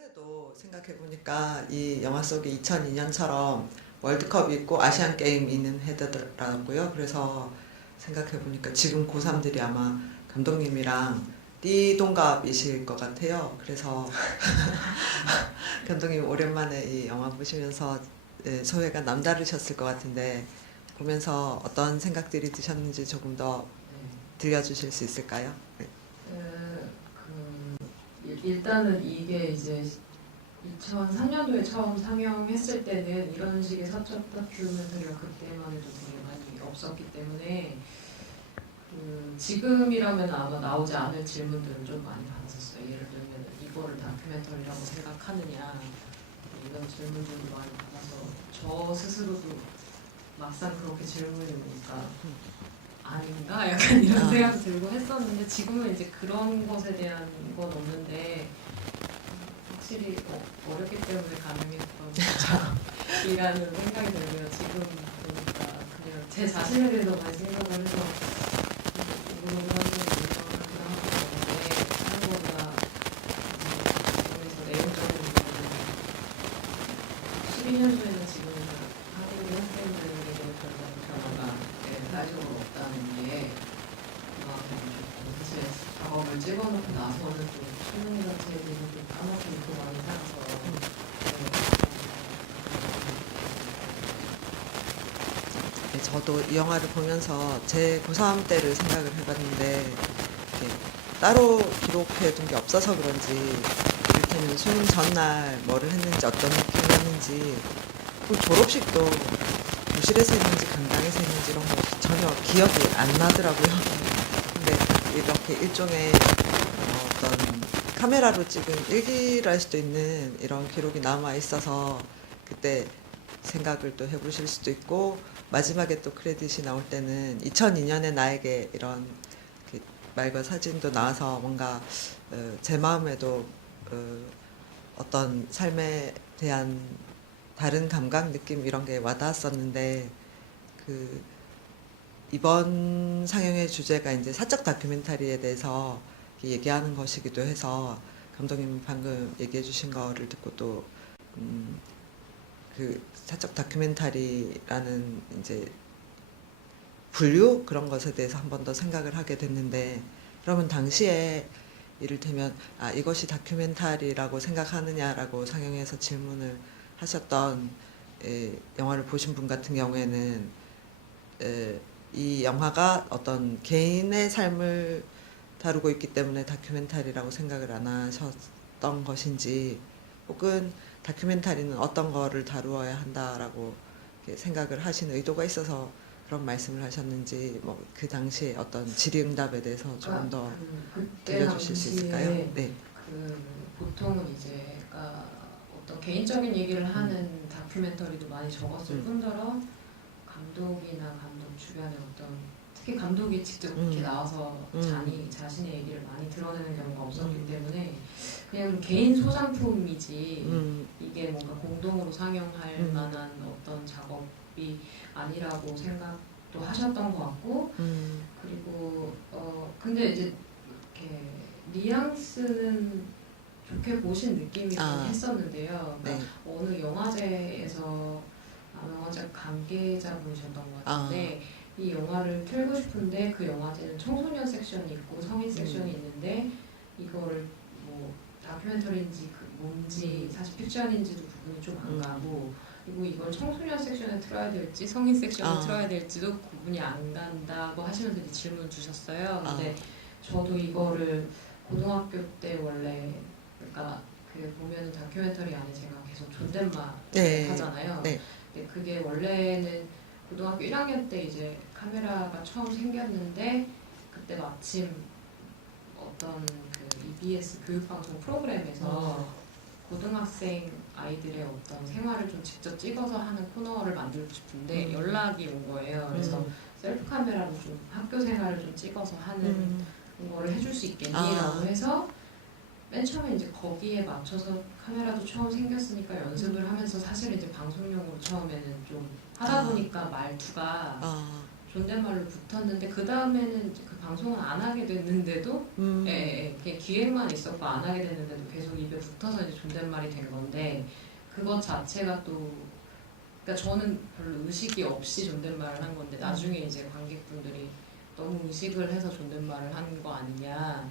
올해도 생각해보니까 이 영화 속에 2002년처럼 월드컵이 있고 아시안 게임이 있는 해더라고요. 그래서 생각해보니까 지금 고3들이 아마 감독님이랑 띠동갑이실 것 같아요. 그래서 감독님 오랜만에 이 영화 보시면서 소회가 남다르셨을 것 같은데 보면서 어떤 생각들이 드셨는지 조금 더 들려주실 수 있을까요? 네. 일단은 이게 이제 2003년도에 처음 상영했을 때는 이런 식의 사적 다큐멘터리가 그때만 해도 되게 많이 없었기 때문에 지금이라면 아마 나오지 않을 질문들을 좀 많이 받았었어요. 예를 들면 이거를 다큐멘터리라고 생각하느냐 이런 질문들도 많이 받아서 저 스스로도 막상 그렇게 질문이 오니까 아닌가? 약간 이런 생각이 들고 했었는데 지금은 이제 그런 것에 대한 건 없는데 확실히 어렸기 때문에 가능했던 이라는 생각이 들고요. 지금 보니까 그냥 제 자신에 대해서 많이 생각을 해서 이거를 하는 것보다 지금에서 내용적인 부분은 12년 전에는 지금 한국의 학생들에게 별다른 변화가 사회적으로 없다는 게 마음이 좋고 사실 작업을 찍어놓고 나서는 좀 수능 자체에 대해서 좀 까맣게 잊고 많이 살아서 네, 저도 이 영화를 보면서 제 고3 때를 생각을 해봤는데 따로 기록해둔 게 없어서 그런지 이를테면 수능 전날 뭐를 했는지 어떤 느낌이었는지 졸업식도 교실에서 했는지 강당에서 했는지 이런 거 전혀 기억이 안 나더라고요. 근데 이렇게 일종의 어떤 카메라로 찍은 일기를 할 수도 있는 이런 기록이 남아 있어서 그때 생각을 또 해보실 수도 있고 마지막에 또 크레딧이 나올 때는 2002년의 나에게 이런 말과 사진도 나와서 뭔가 제 마음에도 어떤 삶에 대한 다른 감각, 느낌 이런 게 와닿았었는데 이번 상영의 주제가 이제 사적 다큐멘터리에 대해서 얘기하는 것이기도 해서 감독님 방금 얘기해 주신 거를 듣고 또 그 사적 다큐멘터리라는 이제 분류 그런 것에 대해서 한 번 더 생각을 하게 됐는데 그러면 당시에 이를테면 이것이 다큐멘터리라고 생각하느냐라고 상영에서 질문을 하셨던 영화를 보신 분 같은 경우에는 이 영화가 어떤 개인의 삶을 다루고 있기 때문에 다큐멘터리라고 생각을 안 하셨던 것인지 혹은 다큐멘터리는 어떤 거를 다루어야 한다라고 생각을 하신 의도가 있어서 그런 말씀을 하셨는지 뭐 그 당시에 어떤 질의응답에 대해서 조금 더 들려주실 수 있을까요? 네. 보통은 이제 어떤 개인적인 얘기를 하는 다큐멘터리도 많이 적었을 뿐더러 감독이나 감독 주변에 특히 감독이 직접 이렇게 나와서 자신의 얘기를 많이 드러내는 경우가 없었기 때문에 그냥 개인 소장품이지 이게 뭔가 공동으로 상영할 만한 어떤 작업이 아니라고 생각도 하셨던 것 같고 그리고 근데 이제 이렇게 뉘앙스는 좋게 보신 느낌이긴 했었는데요. 그러니까 어느 영화제에서 영화제 관계자분이셨던 것 같은데 이 영화를 틀고 싶은데 그 영화제는 청소년 섹션이 있고 성인 섹션이 있는데 이거를 뭐 다큐멘터리인지 뭔지 사실 픽션인지도 구분이 좀 안 가고 그리고 이걸 청소년 섹션에 틀어야 될지 성인 섹션에 틀어야 될지도 구분이 안 간다고 하시면서 이제 질문 주셨어요. 근데 저도 이거를 고등학교 때 원래 그러니까 보면은 다큐멘터리 안에 제가 계속 존댓말 하잖아요. 네. 근데 그게 원래는 고등학교 1학년 때 이제 카메라가 처음 생겼는데 그때 마침 어떤 EBS 교육방송 프로그램에서 고등학생 아이들의 어떤 생활을 좀 직접 찍어서 하는 코너를 만들고 싶은데 연락이 온 거예요. 그래서 셀프 카메라로 좀 학교 생활을 좀 찍어서 하는 거를 해줄 수 있겠니라고 해서 맨 처음에 이제 거기에 맞춰서 카메라도 처음 생겼으니까 연습을 하면서 사실 이제 방송용으로 처음에는 좀 하다 보니까 말투가 존댓말로 붙었는데 그 다음에는 그 방송을 안 하게 됐는데도 그냥 기획만 있었고 안 하게 됐는데도 계속 입에 붙어서 이제 존댓말이 된 건데 그것 자체가 또 그러니까 저는 별로 의식이 없이 존댓말을 한 건데 나중에 이제 관객분들이 너무 의식을 해서 존댓말을 한 거 아니냐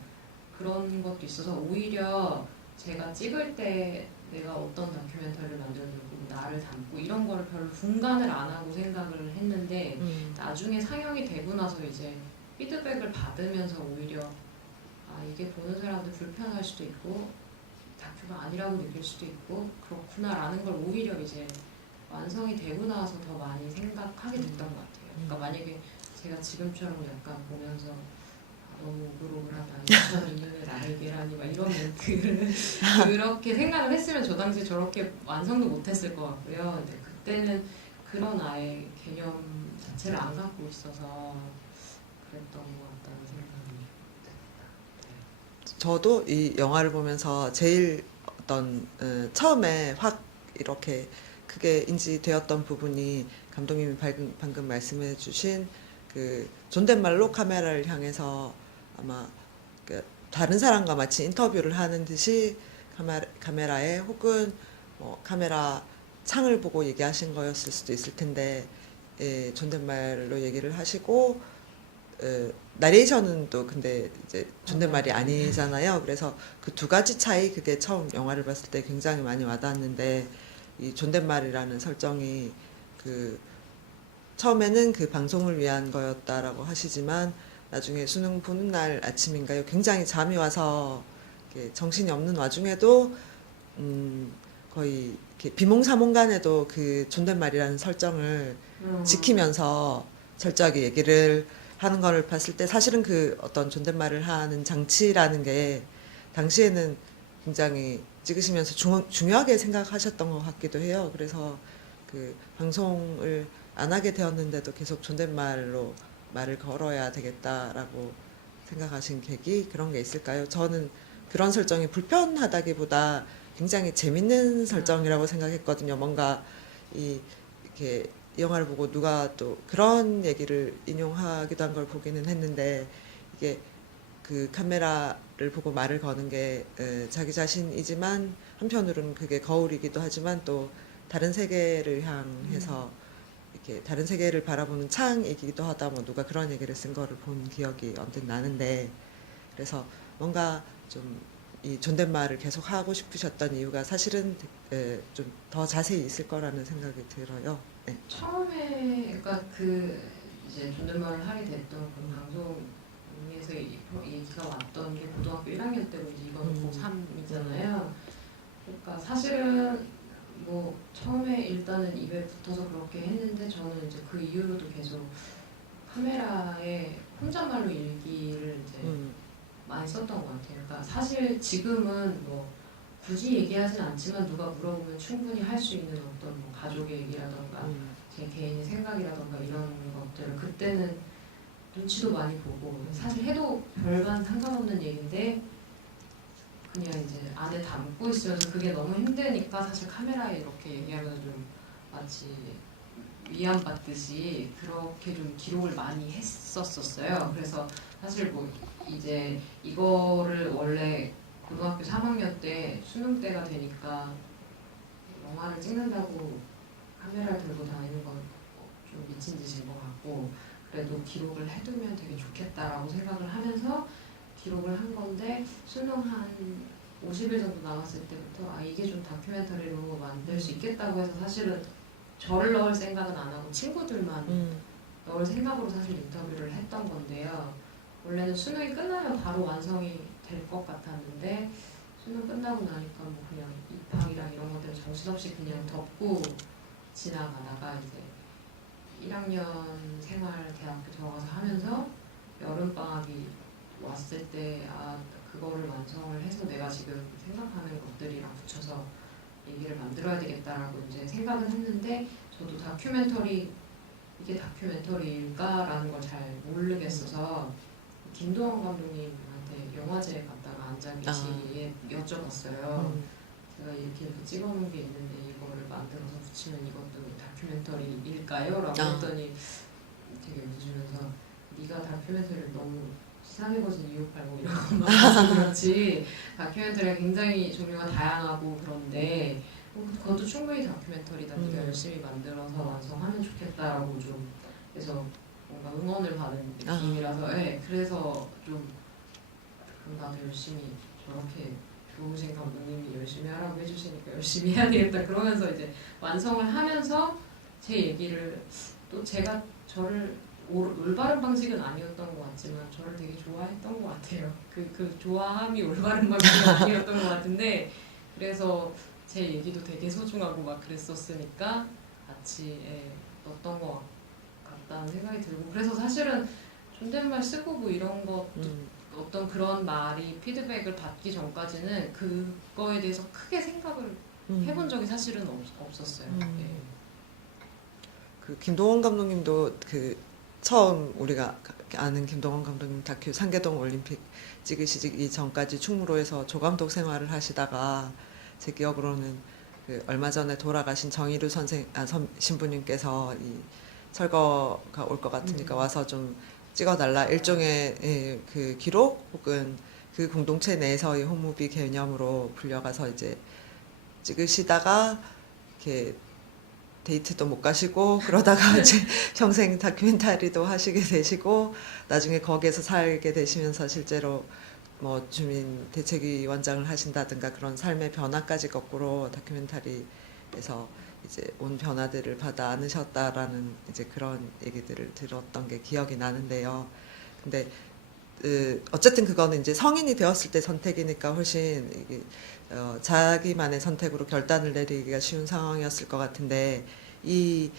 그런 것도 있어서 오히려 제가 찍을 때 내가 어떤 다큐멘터리를 만들고 나를 담고 이런 거를 별로 분간을 안 하고 생각을 했는데 나중에 상영이 되고 나서 이제 피드백을 받으면서 오히려 아 이게 보는 사람들 불편할 수도 있고 다큐가 아니라고 느낄 수도 있고 그렇구나라는 걸 오히려 이제 완성이 되고 나서 더 많이 생각하게 됐던 것 같아요. 그러니까 만약에 제가 지금처럼 약간 보면서 너무 오글오글하다. 저는 이년의 나를 계라니 막 이런 멘트를 그렇게 생각을 했으면 저 당시에 저렇게 완성도 못했을 것 같고요. 근데 그때는 그런 아예 개념 자체를 안 갖고 있어서 그랬던 것 같다는 생각이 듭니다. 저도 이 영화를 보면서 제일 어떤 처음에 확 이렇게 크게 인지되었던 부분이 감독님이 방금 말씀해 주신 그 존댓말로 카메라를 향해서 아마 그 다른 사람과 마치 인터뷰를 하는 듯이 카메라에 혹은 뭐 카메라 창을 보고 얘기하신 거였을 수도 있을 텐데 존댓말로 얘기를 하시고 나레이션은 또 근데 이제 존댓말이 아니잖아요. 그래서 그 두 가지 차이 그게 처음 영화를 봤을 때 굉장히 많이 와닿았는데 이 존댓말이라는 설정이 그 처음에는 그 방송을 위한 거였다라고 하시지만 나중에 수능 보는 날 아침인가요? 굉장히 잠이 와서 정신이 없는 와중에도 거의 이렇게 비몽사몽간에도 그 존댓말이라는 설정을 지키면서 철저하게 얘기를 하는 거를 봤을 때 사실은 그 어떤 존댓말을 하는 장치라는 게 당시에는 굉장히 찍으시면서 중요하게 생각하셨던 것 같기도 해요. 그래서 그 방송을 안 하게 되었는데도 계속 존댓말로 말을 걸어야 되겠다라고 생각하신 계기 그런 게 있을까요? 저는 그런 설정이 불편하다기보다 굉장히 재밌는 설정이라고 생각했거든요. 뭔가 이렇게 이 영화를 보고 누가 또 그런 얘기를 인용하기도 한 걸 보기는 했는데 이게 그 카메라를 보고 말을 거는 게 자기 자신이지만 한편으로는 그게 거울이기도 하지만 또 다른 세계를 향해서 이렇게 다른 세계를 바라보는 창이기도 하다 뭐 누가 그런 얘기를 쓴 거를 본 기억이 언뜻 나는데 그래서 뭔가 좀 이 존댓말을 계속 하고 싶으셨던 이유가 사실은 좀 더 자세히 있을 거라는 생각이 들어요. 네. 처음에 그러니까 그 이제 존댓말을 하게 됐던 그 방송에서 얘기가 왔던 게 고등학교 1학년 때고 이제 이거는 고3이잖아요. 그러니까 사실은 뭐 처음에 일단은 입에 붙어서 그렇게 했는데 저는 이제 그 이후로도 계속 카메라에 혼잣말로 일기를 이제 많이 썼던 것 같아요. 그러니까 사실 지금은 뭐 굳이 얘기하진 않지만 누가 물어보면 충분히 할 수 있는 어떤 뭐 가족의 얘기라던가 제 개인의 생각이라던가 이런 것들을 그때는 눈치도 많이 보고 사실 해도 별반 상관없는 얘기인데 그냥 이제 안에 담고 있으면서 그게 너무 힘드니까 사실 카메라에 이렇게 얘기하면서 좀 마치 위안받듯이 그렇게 좀 기록을 많이 했었었어요. 그래서 사실 뭐 이제 이거를 원래 고등학교 3학년 때 수능 때가 되니까 영화를 찍는다고 카메라를 들고 다니는 건 좀 미친 짓인 것 같고 그래도 기록을 해두면 되게 좋겠다라고 생각을 하면서 기록을 한 건데 수능 한 50일 정도 남았을 때부터 아 이게 좀 다큐멘터리로 만들 수 있겠다고 해서 사실은 저를 넣을 생각은 안 하고 친구들만 넣을 생각으로 사실 인터뷰를 했던 건데요. 원래는 수능이 끝나면 바로 완성이 될 것 같았는데 수능 끝나고 나니까 뭐 그냥 입학이랑 이런 것들 정신없이 그냥 덮고 지나가다가 이제 1학년 생활 대학교 들어가서 하면서 여름방학이 왔을 때 아 그거를 완성을 해서 내가 지금 생각하는 것들이랑 붙여서 얘기를 만들어야 되겠다라고 이제 생각은 했는데 저도 다큐멘터리 이게 다큐멘터리일까라는 걸 잘 모르겠어서 김도원 감독님한테 영화제에 갔다가 앉아 계시기에 여쭤봤어요. 제가 이렇게 찍어놓은 게 있는데 이거를 만들어서 붙이면 이것도 다큐멘터리일까요? 라고 했더니 되게 웃으면서 네가 다큐멘터리를 너무 시상해거진 이유 팔고 이런 것만 봐서 그렇지 다큐멘터리가 굉장히 종류가 다양하고 그런데 그것도 충분히 다큐멘터리다. 네가 열심히 만들어서 완성하면 좋겠다라고 좀 그래서 뭔가 응원을 받은 느낌이라서 네, 그래서 좀 그럼 나도 열심히 저렇게 좋으신 감독님이 열심히 하라고 해주시니까 열심히 해야 되겠다 그러면서 이제 완성을 하면서 제 얘기를 또 제가 저를 올바른 방식은 아니었던 것 같지만 저를 되게 좋아했던 것 같아요. 그 좋아함이 올바른 방식은 아니었던 것 같은데 그래서 제 얘기도 되게 소중하고 막 그랬었으니까 같이 넣었던 것 같다는 생각이 들고 그래서 사실은 존댓말 쓰고 뭐 이런 것도 어떤 그런 말이 피드백을 받기 전까지는 그거에 대해서 크게 생각을 해본 적이 사실은 없었어요. 네. 그 김동원 감독님도 그 처음 우리가 아는 김동원 감독님 다큐 상계동 올림픽 찍으시기 전까지 충무로에서 조감독 생활을 하시다가 제 기억으로는 그 얼마 전에 돌아가신 정의루 신부님께서 이 철거가 올 것 같으니까 와서 좀 찍어달라 일종의 그 기록 혹은 그 공동체 내에서의 홈무비 개념으로 불려가서 이제 찍으시다가 이렇게 데이트도 못 가시고 그러다가 이제 평생 다큐멘터리도 하시게 되시고 나중에 거기에서 살게 되시면서 실제로 뭐 주민 대책위원장을 하신다든가 그런 삶의 변화까지 거꾸로 다큐멘터리에서 이제 온 변화들을 받아 안으셨다라는 이제 그런 얘기들을 들었던 게 기억이 나는데요. 근데 어쨌든 그거는 이제 성인이 되었을 때 선택이니까 훨씬 이게 자기만의 선택으로 결단을 내리기가 쉬운 상황이었을 것 같은데 이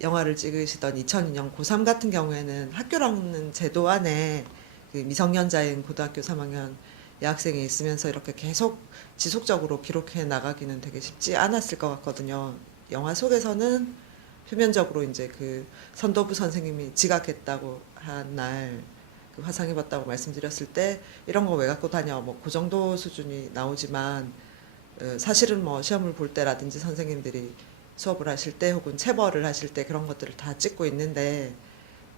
영화를 찍으시던 2002년 고3 같은 경우에는 학교라는 제도 안에 그 미성년자인 고등학교 3학년 여학생이 있으면서 이렇게 계속 지속적으로 기록해 나가기는 되게 쉽지 않았을 것 같거든요. 영화 속에서는 표면적으로 이제 그 선도부 선생님이 지각했다고 한 날 그 화상 입었다고 말씀드렸을 때 이런 거 왜 갖고 다녀 뭐 그 정도 수준이 나오지만 사실은 뭐 시험을 볼 때라든지 선생님들이 수업을 하실 때 혹은 체벌을 하실 때 그런 것들을 다 찍고 있는데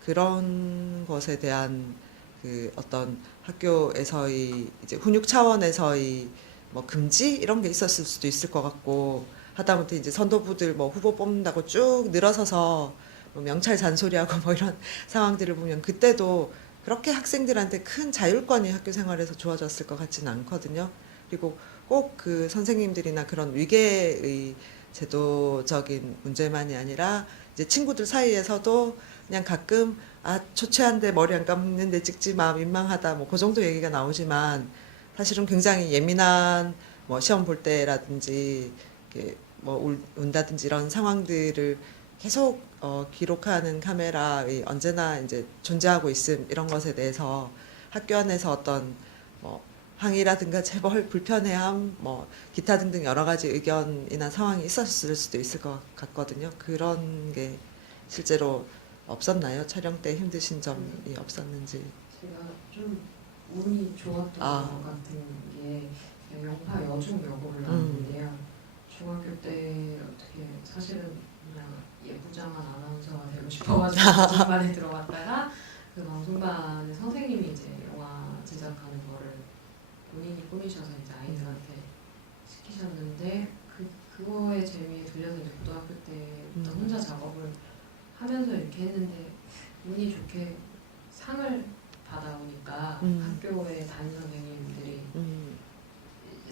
그런 것에 대한 그 어떤 학교에서의 이제 훈육 차원에서의 뭐 금지 이런 게 있었을 수도 있을 것 같고 하다못해 이제 선도부들 뭐 후보 뽑는다고 쭉 늘어서서 뭐 명찰 잔소리하고 뭐 이런 상황들을 보면 그때도 그렇게 학생들한테 큰 자율권이 학교 생활에서 주어졌을 것 같지는 않거든요. 그리고 꼭 그 선생님들이나 그런 위계의 제도적인 문제만이 아니라 이제 친구들 사이에서도 그냥 가끔 초췌한데 머리 안 감는데 찍지 마 민망하다 뭐 그 정도 얘기가 나오지만 사실은 굉장히 예민한 뭐 시험 볼 때라든지 이렇게 뭐 운다든지 이런 상황들을 계속 기록하는 카메라의 언제나 이제 존재하고 있음 이런 것에 대해서 학교 안에서 어떤 뭐 항의라든가 체벌 불편해함 뭐 기타 등등 여러 가지 의견이나 상황이 있었을 수도 있을 것 같거든요. 그런 게 실제로 없었나요? 촬영 때 힘드신 점이 없었는지. 제가 좀 운이 좋았던 것 같은 게 영파 여중 여고를 나왔는데요. 중학교 때 어떻게 사실은 그냥 예부장한 아나운서가 되고 싶어가지고 방송반에 들어갔다가 그 방송반의 선생님이 이제 영화 제작하는 거를 본인이 꾸미셔서 이제 아이들한테 시키셨는데 그거의 재미에 들려서 이제 고등학교 때부터 혼자 작업을 하면서 이렇게 했는데 운이 좋게 상을 받아오니까 학교의 담임 선생님들이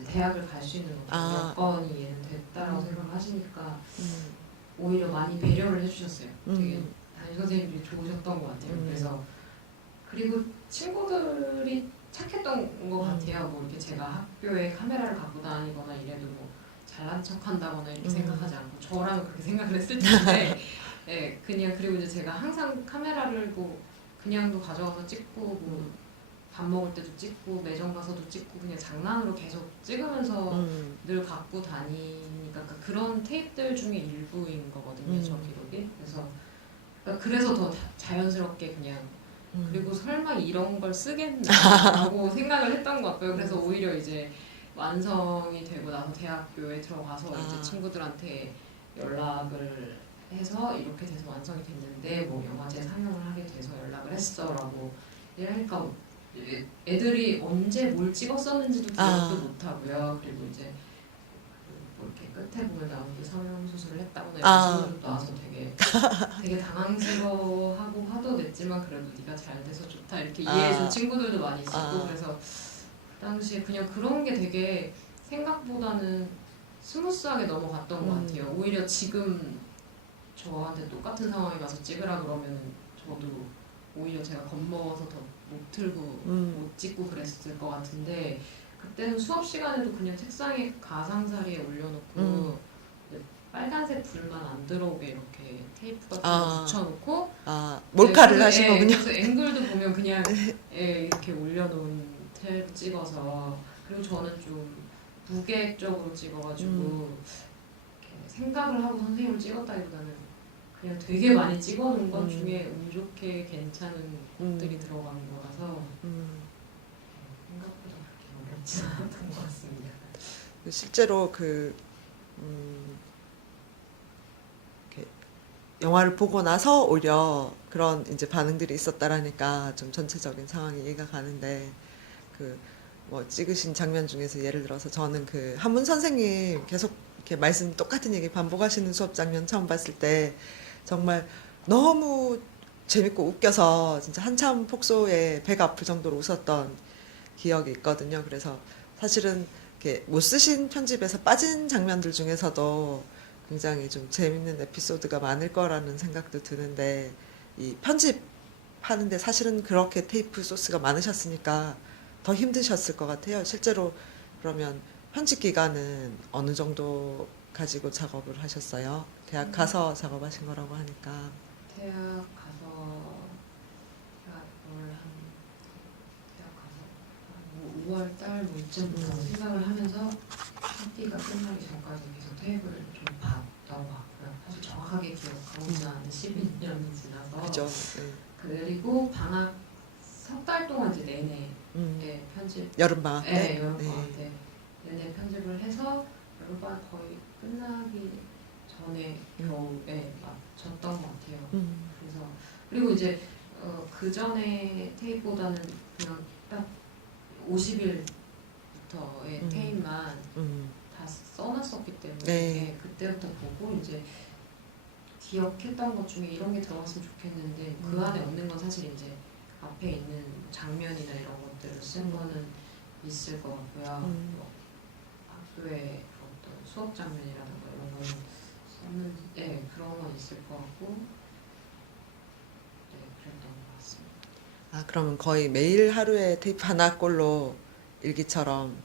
대학을 갈 수 있는 여건이 얘는 됐다라고 생각을 하시니까 오히려 많이 배려를 해주셨어요. 되게 담임 선생님들이 좋으셨던 것 같아요. 그래서 그리고 친구들이 착했던 것 같아요. 뭐 이렇게 제가 학교에 카메라를 갖고 다니거나 이래도 뭐 잘난 척한다거나 이렇게 생각하지 않고 저라면 그렇게 생각을 했을 텐데 네, 그냥 그리고 이제 제가 항상 카메라를 뭐 그냥도 가져가서 찍고 뭐 밥 먹을 때도 찍고 매점 가서도 찍고 그냥 장난으로 계속 찍으면서 늘 갖고 다니니까 그런 테이프들 중에 일부인 거거든요. 저 기록이. 그래서 더 자연스럽게 그냥 그리고 설마 이런 걸 쓰겠나라고 생각을 했던 것 같고요. 그래서 오히려 이제 완성이 되고 나서 대학교에 들어가서 이제 친구들한테 연락을 해서 이렇게 돼서 완성이 됐는데 뭐 영화제 상영을 하게 돼서 연락을 했어라고 이러니까 애들이 언제 뭘 찍었었는지도 기억도 못하고요. 그리고 이제 뭐 이렇게 끝에 보면 나오는 성형수술을 했다거나 이런 친구들도 나와서 되게 당황스러워하고 화도 냈지만 그래도 네가 잘 돼서 좋다 이렇게 이해해준 친구들도 많이 있었고 그래서 그 당시에 그냥 그런 게 되게 생각보다는 스무스하게 넘어갔던 것 같아요. 오히려 지금 저한테 똑같은 상황에 가서 찍으라 그러면 저도 오히려 제가 겁먹어서 더 못 틀고 못 찍고 그랬을 것 같은데 그때는 수업 시간에도 그냥 책상에 가상자리에 올려놓고 빨간색 불만 안 들어오게 이렇게 테이프 같은 거 붙여놓고 몰카를 네, 하신 거군요. 그래서 앵글도 보면 그냥 이렇게 올려놓은 탭 찍어서 그리고 저는 좀 무계획적으로 찍어가지고 이렇게 생각을 하고 선생님을 찍었다기보다는 그냥 되게 많이 찍어놓은 것 중에 운 좋게 괜찮은 것들이 들어간 거라서 생각보다 그렇게 어렵지 않았던 것 같습니다. 실제로 영화를 보고 나서 오히려 그런 이제 반응들이 있었다라니까 좀 전체적인 상황이 이해가 가는데 뭐 찍으신 장면 중에서 예를 들어서 저는 한문 선생님 계속 이렇게 똑같은 얘기 반복하시는 수업 장면 처음 봤을 때 정말 너무 재밌고 웃겨서 진짜 한참 폭소에 배가 아플 정도로 웃었던 기억이 있거든요. 그래서 사실은 이렇게 못 쓰신 편집에서 빠진 장면들 중에서도 굉장히 좀 재밌는 에피소드가 많을 거라는 생각도 드는데 이 편집하는데 사실은 그렇게 테이프 소스가 많으셨으니까 더 힘드셨을 것 같아요. 실제로 그러면 편집 기간은 어느 정도 가지고 작업을 하셨어요? 대학 가서 작업하신 거라고 하니까. 대학 가서 한 5월 달 뭐 이쯤부터 생각을 하면서 학기가 끝나기 전까지 계속 테이블을 좀 봤던 것 같고요. 사실 정확하게 기억하고 있지 않은데 12년이 지나서 그죠. 그리고 방학 석 달 동안 이제 내내 편집 여름방학 때? 네, 여름방학 때 내내 편집을 해서 여름방학 거의 끝나기 전에 겨우에 맞췄던 것 같아요. 그래서 그리고 이제 그 전에 테이프보다는 그냥 딱 50일부터의 테이프만 다 써놨었기 때문에 그때부터 보고 이제 기억했던 것 중에 이런 게 들어갔으면 좋겠는데 그 안에 없는 건 사실 이제 앞에 있는 장면이나 이런 것들을 쓴 거는 있을 것 같고요. 뭐 학교의 어떤 수업 장면이라든가 이런 거는 썼는데 그런 건 있을 것 같고 그랬던 것 같습니다. 그러면 거의 매일 하루에 테이프 하나꼴로 일기처럼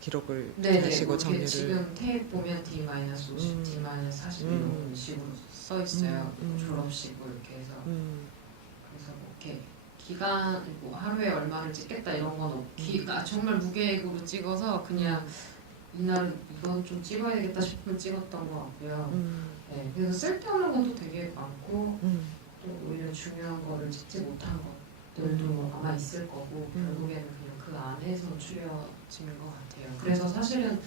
기록을 하시고 뭐 정리를. 지금 테이프 보면 D-50, D-40 이런 식으로 써 있어요. 졸업식 뭐 이렇게 해서. 그래서 뭐 이렇게 기간 뭐 하루에 얼마를 찍겠다 이런 건 없기. 정말 무계획으로 찍어서 그냥 이날은 이건 좀 찍어야 되겠다 싶으면 찍었던 것 같고요. 네, 그래서 쓸데없는 것도 되게 많고 또 오히려 중요한 거를 찍지 못한 것들도 아마 있을 거고 결국에는 그냥 그 안에서 추려진 것 같아요. 그래서 사실은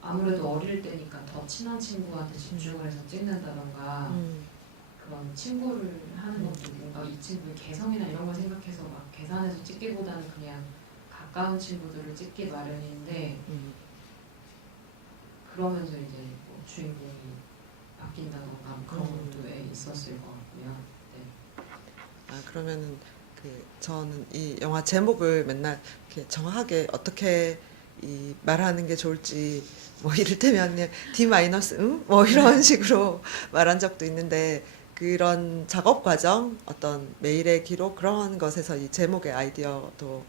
아무래도 어릴 때니까 더 친한 친구한테 집중을 해서 찍는다던가 그런 친구를 하는 것도 뭔가 이 친구의 개성이나 이런 걸 생각해서 막 계산해서 찍기보다는 그냥 가까운 친구들을 찍기 마련인데 그러면서 이제 뭐 주인공이 바뀐다던가 그런 것도 있었을 것 같고요. 네. 그러면은 저는 이 영화 제목을 맨날 이렇게 정확하게 어떻게 말하는 게 좋을지 뭐 이를테면 그냥 D- 뭐 이런 식으로 말한 적도 있는데 그런 작업 과정 어떤 메일의 기록 그런 것에서 이 제목의 아이디어도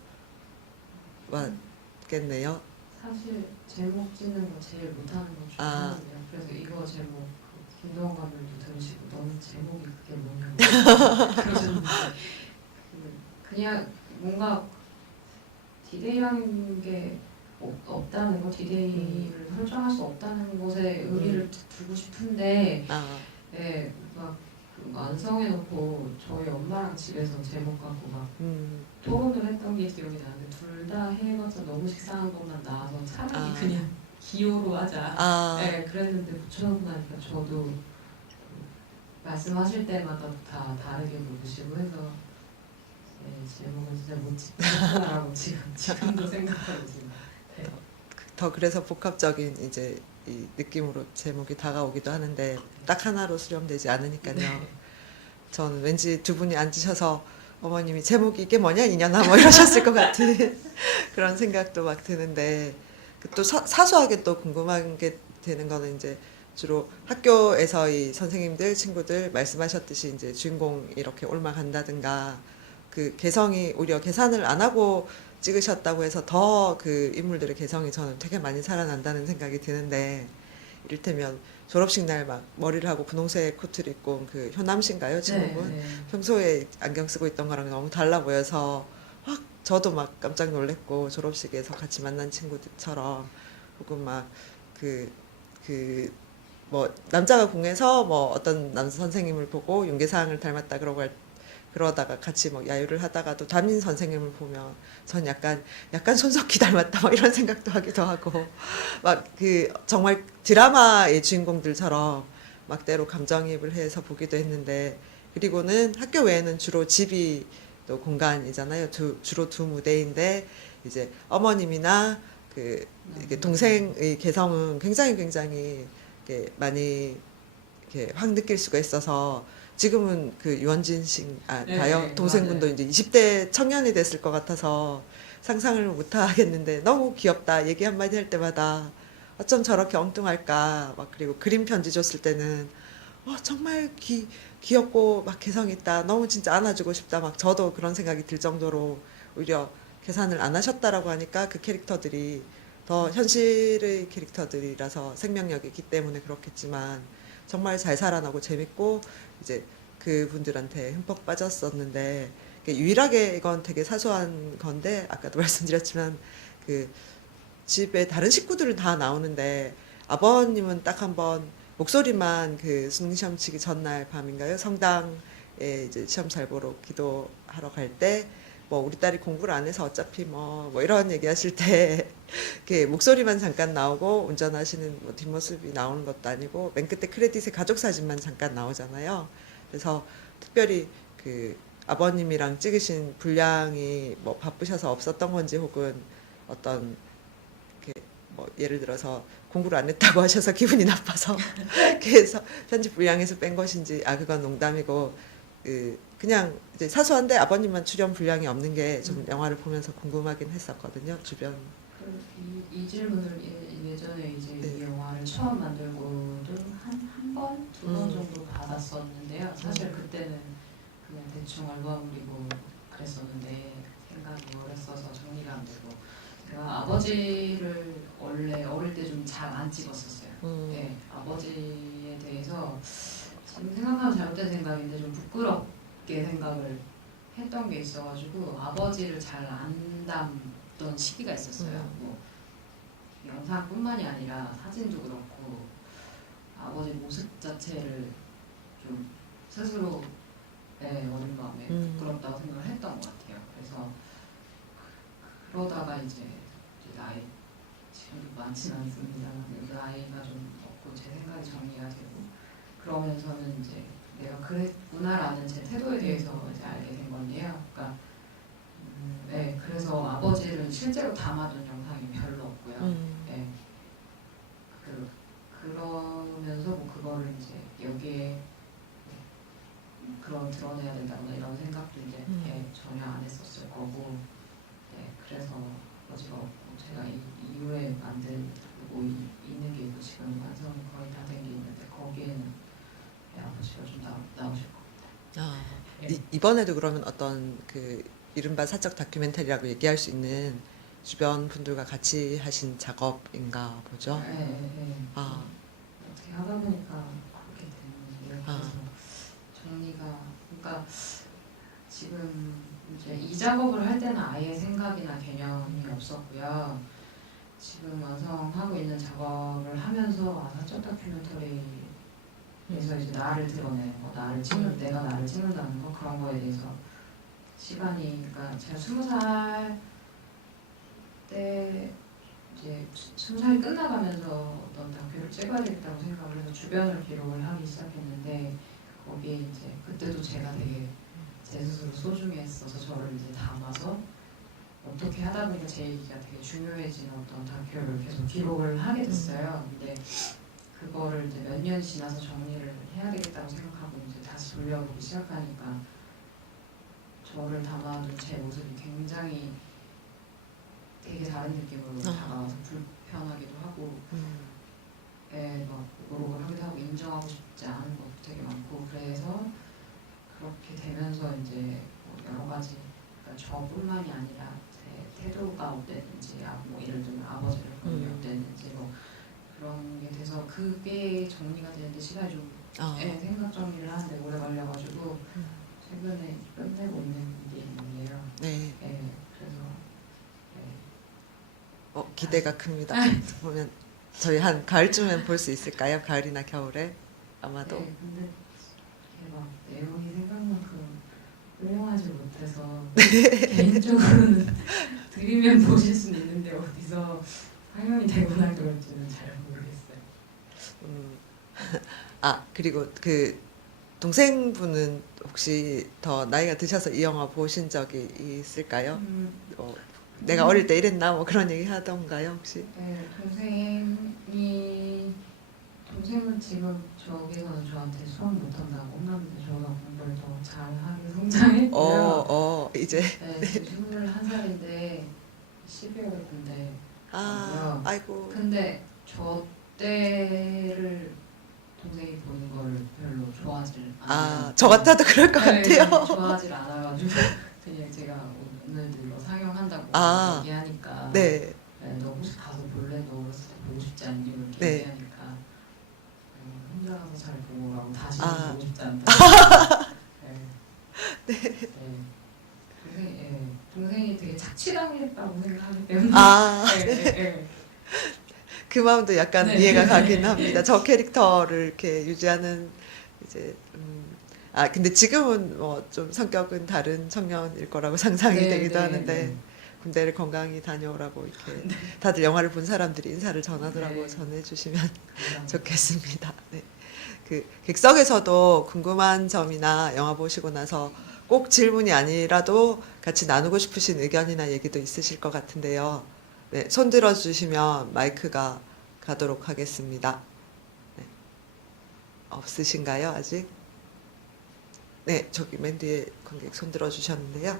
왔겠네요. 사실 제목 짓는 거 제일 못하는 것 중에 하나예요. 그래서 이거 제목 김동원 감독도 들으시고 너는 제목이 그게 뭐냐고 그러셨는데 그냥 뭔가 디데이라는 게 없다는 거, 디데이를 설정할 수 없다는 것에 의미를 두고 싶은데 막 완성해놓고 저희 엄마랑 집에서 제목 갖고 막 토론을 했던 게 기억이 나는데 둘 다 해봤자 너무 식상한 것만 나와서 차라리 그냥 기호로 하자. 아, 네, 그랬는데 붙여놓고 나니까 저도 말씀하실 때마다 다 다르게 부르시고 해서 네, 제목을 진짜 못 짓겠구나라고 지금도 생각하고 지금. 네. 더 그래서 복합적인 이제 이 느낌으로 제목이 다가오기도 하는데 딱 하나로 수렴되지 않으니까요. 네. 저는 왠지 두 분이 앉으셔서 어머님이 제목이 이게 뭐냐 이년아 뭐 이러셨을 것 같은 그런 생각도 막 드는데 또 사소하게 또 궁금한 게 되는 거는 이제 주로 학교에서 이 선생님들 친구들 말씀하셨듯이 이제 주인공 이렇게 올라간다든가 그 개성이 오히려 계산을 안 하고 찍으셨다고 해서 더 그 인물들의 개성이 저는 되게 많이 살아난다는 생각이 드는데 이를테면 졸업식 날 막 머리를 하고 분홍색 코트를 입고 온 그 효남씨인가요 친구분? 네. 평소에 안경 쓰고 있던 거랑 너무 달라 보여서 확 저도 막 깜짝 놀랐고 졸업식에서 같이 만난 친구들처럼 혹은 막 그 뭐 남자가 공해서 뭐 어떤 남자 선생님을 보고 윤계상을 닮았다 그러다가 같이 뭐 야유를 하다가도 담임 선생님을 보면 전 약간 손석희 닮았다 막 이런 생각도 하기도 하고 막 그 정말 드라마의 주인공들처럼 막 때로 감정이입을 해서 보기도 했는데 그리고는 학교 외에는 주로 집이 또 공간이잖아요. 주로 두 무대인데 이제 어머님이나 그 이게 동생의 개성은 굉장히 이렇게 많이 이렇게 확 느낄 수가 있어서 지금은 그 유원진 씨, 네, 다요 동생분도 맞아요. 이제 20대 청년이 됐을 것 같아서 상상을 못 하겠는데 너무 귀엽다. 얘기 한마디 할 때마다 어쩜 저렇게 엉뚱할까. 막 그리고 그림 편지 줬을 때는 정말 귀엽고 막 개성 있다. 너무 진짜 안아주고 싶다. 막 저도 그런 생각이 들 정도로 오히려 계산을 안 하셨다라고 하니까 그 캐릭터들이 더 현실의 캐릭터들이라서 생명력이 있기 때문에 그렇겠지만 정말 잘 살아나고 재밌고 이제 그분들한테 흠뻑 빠졌었는데 유일하게 이건 되게 사소한 건데 아까도 말씀드렸지만 그 집에 다른 식구들은 다 나오는데 아버님은 딱 한번 목소리만 그 수능 시험 치기 전날 밤인가요? 성당에 이제 시험 잘 보러 기도하러 갈 때 뭐 우리 딸이 공부를 안 해서 어차피 뭐 이런 얘기 하실 때 이렇게 목소리만 잠깐 나오고 운전하시는 뭐 뒷모습이 나오는 것도 아니고 맨 끝에 크레딧에 가족 사진만 잠깐 나오잖아요. 그래서 특별히 그 아버님이랑 찍으신 분량이 뭐 바쁘셔서 없었던 건지 혹은 어떤 이렇게 뭐 예를 들어서 공부를 안 했다고 하셔서 기분이 나빠서 그래서 편집 분량에서 뺀 것인지 그건 농담이고 그냥 이제 사소한데 아버님만 출연 분량이 없는 게 좀 영화를 보면서 궁금하긴 했었거든요. 주변. 이 질문을 예전에 이제 네. 이 영화를 처음 만들고도 한 번, 두 번 정도 받았었는데요. 사실 그때는 그냥 대충 얼버무리고 그랬었는데 생각이 어렸어서 정리가 안 되고 제가 아버지를 원래 어릴 때 좀 잘 안 찍었었어요. 네, 아버지에 대해서 지금 생각하면 잘못된 생각인데 좀 부끄럽게 생각을 했던 게 있어가지고 아버지를 잘 안 담던 시기가 있었어요. 뭐 영상뿐만이 아니라 사진도 그렇고 아버지 모습 자체를 좀 스스로 어린 마음에 부끄럽다고 생각을 했던 것 같아요. 그래서 그러다가 이제 나이 지금도 많지는 않습니다. 나이가 좀 먹고 제 생각이 정리가 되고 그러면서는 이제 내가 그랬구나라는 제 태도에 대해서 이제 알게 된 건데요. 그러니까 네, 그래서 아버지를 실제로 담아둔 영상이 별로 없고요. 네, 그러면서 뭐 그거를 이제 여기에 그런 드러내야 된다거나 이런 생각도 이제 전혀 안 했었을 거고, 네, 그래서 아버지가 없고 제가 이후에 만들고 있는 게 있고 지금 완성이 거의 다 된 게 있는데 거기에는 아버지가 좀 나오실 겁니다. 이번에도 그러면 어떤 그 이른바 사적 다큐멘터리라고 얘기할 수 있는 주변 분들과 같이 하신 작업인가 보죠? 네. 어떻게 하다 보니까 그렇게 되는 거예요. 그래서 정리가 그러니까 지금 이제 이 작업을 할 때는 아예 생각이나 개념이 없었고요. 지금 완성하고 있는 작업을 하면서 사적 다큐멘터리에서 이제 나를 드러내는 거, 내가 나를 찍는다는 거 그런 거에 대해서 시간이 그러니까 제가 20살 때 이제 순사이 끝나가면서 어떤 다큐를 찍어야 되겠다고 생각을 해서 주변을 기록을 하기 시작했는데 거기에 이제 그때도 제가 되게 제 스스로 소중했어서 저를 이제 담아서 어떻게 하다 보니까 제 얘기가 되게 중요해진 어떤 다큐를 계속 기록을 하게 됐어요. 근데 그거를 이제 몇 년이 지나서 정리를 해야 되겠다고 생각하고 이제 다시 돌려보기 시작하니까 저를 담아둔 제 모습이 굉장히 되게 다른 느낌으로 다가와서 불편하기도 하고 막 노력을 하기도 하고 인정하고 싶지 않은 것도 되게 많고 그래서 그렇게 되면서 이제 뭐 여러 가지 그러니까 저뿐만이 아니라 제 태도가 어땠는지 뭐 예를 들면 아버지를 보는 게 어땠는지 뭐 그런 게 돼서 그게 정리가 되는데 시간이 좀 생각 정리를 하는데 오래 걸려가지고 최근에 끝내고 있는 일이에요. 네. 그래서 기대가 큽니다. 보면 저희 한 가을쯤엔 볼 수 있을까요? 가을이나 겨울에 아마도. 네, 근데 이게 막 내용이 생각만큼 훌륭하지 못해서 개인적으로는 드리면 보실 수는 있는데 어디서 상영이 되거나 그럴지는 잘 모르겠어요. 그리고 그 동생분은 혹시 더 나이가 드셔서 이 영화 보신 적이 있을까요? 내가 어릴 때 이랬나 뭐 그런 얘기 하던가요 혹시? 네, 동생은 지금 저기서는 저한테 수업 못한다고 혼났는데 저가 공부를 더 잘하게 성장했고요. 이제. 네, 지금 21살인데 12월에 군대 가고요. 아이고. 근데 저 때를 동생이 보는 거를 별로 좋아하지 않아요. 저 같아도 그럴 것 같아요. 좋아하지 않아가지고 그냥 제가 오늘 들러 상영한다고 얘기하니까 네. 너 혹시 가서 볼래? 너 어렸을 때 보고 싶지 않니? 이렇게 네. 얘기하니까 혼자 가서 잘 보고 오라고 다시는 보고 싶지 않다. 동생이 되게 착취당했다고 생각하기 때문에 그 마음도 약간 이해가 가긴 합니다. 저 캐릭터를 이렇게 유지하는 이제 근데 지금은 뭐 좀 성격은 다른 청년일 거라고 상상이 되기도 하는데 군대를 건강히 다녀오라고 이렇게 다들 영화를 본 사람들이 인사를 전하더라고 전해주시면 좋겠습니다. 네. 그 객석에서도 궁금한 점이나 영화 보시고 나서 꼭 질문이 아니라도 같이 나누고 싶으신 의견이나 얘기도 있으실 것 같은데요. 네, 손 들어주시면 마이크가 가도록 하겠습니다. 네. 없으신가요, 아직? 네, 저기 맨 뒤에 관객 손 들어주셨는데요.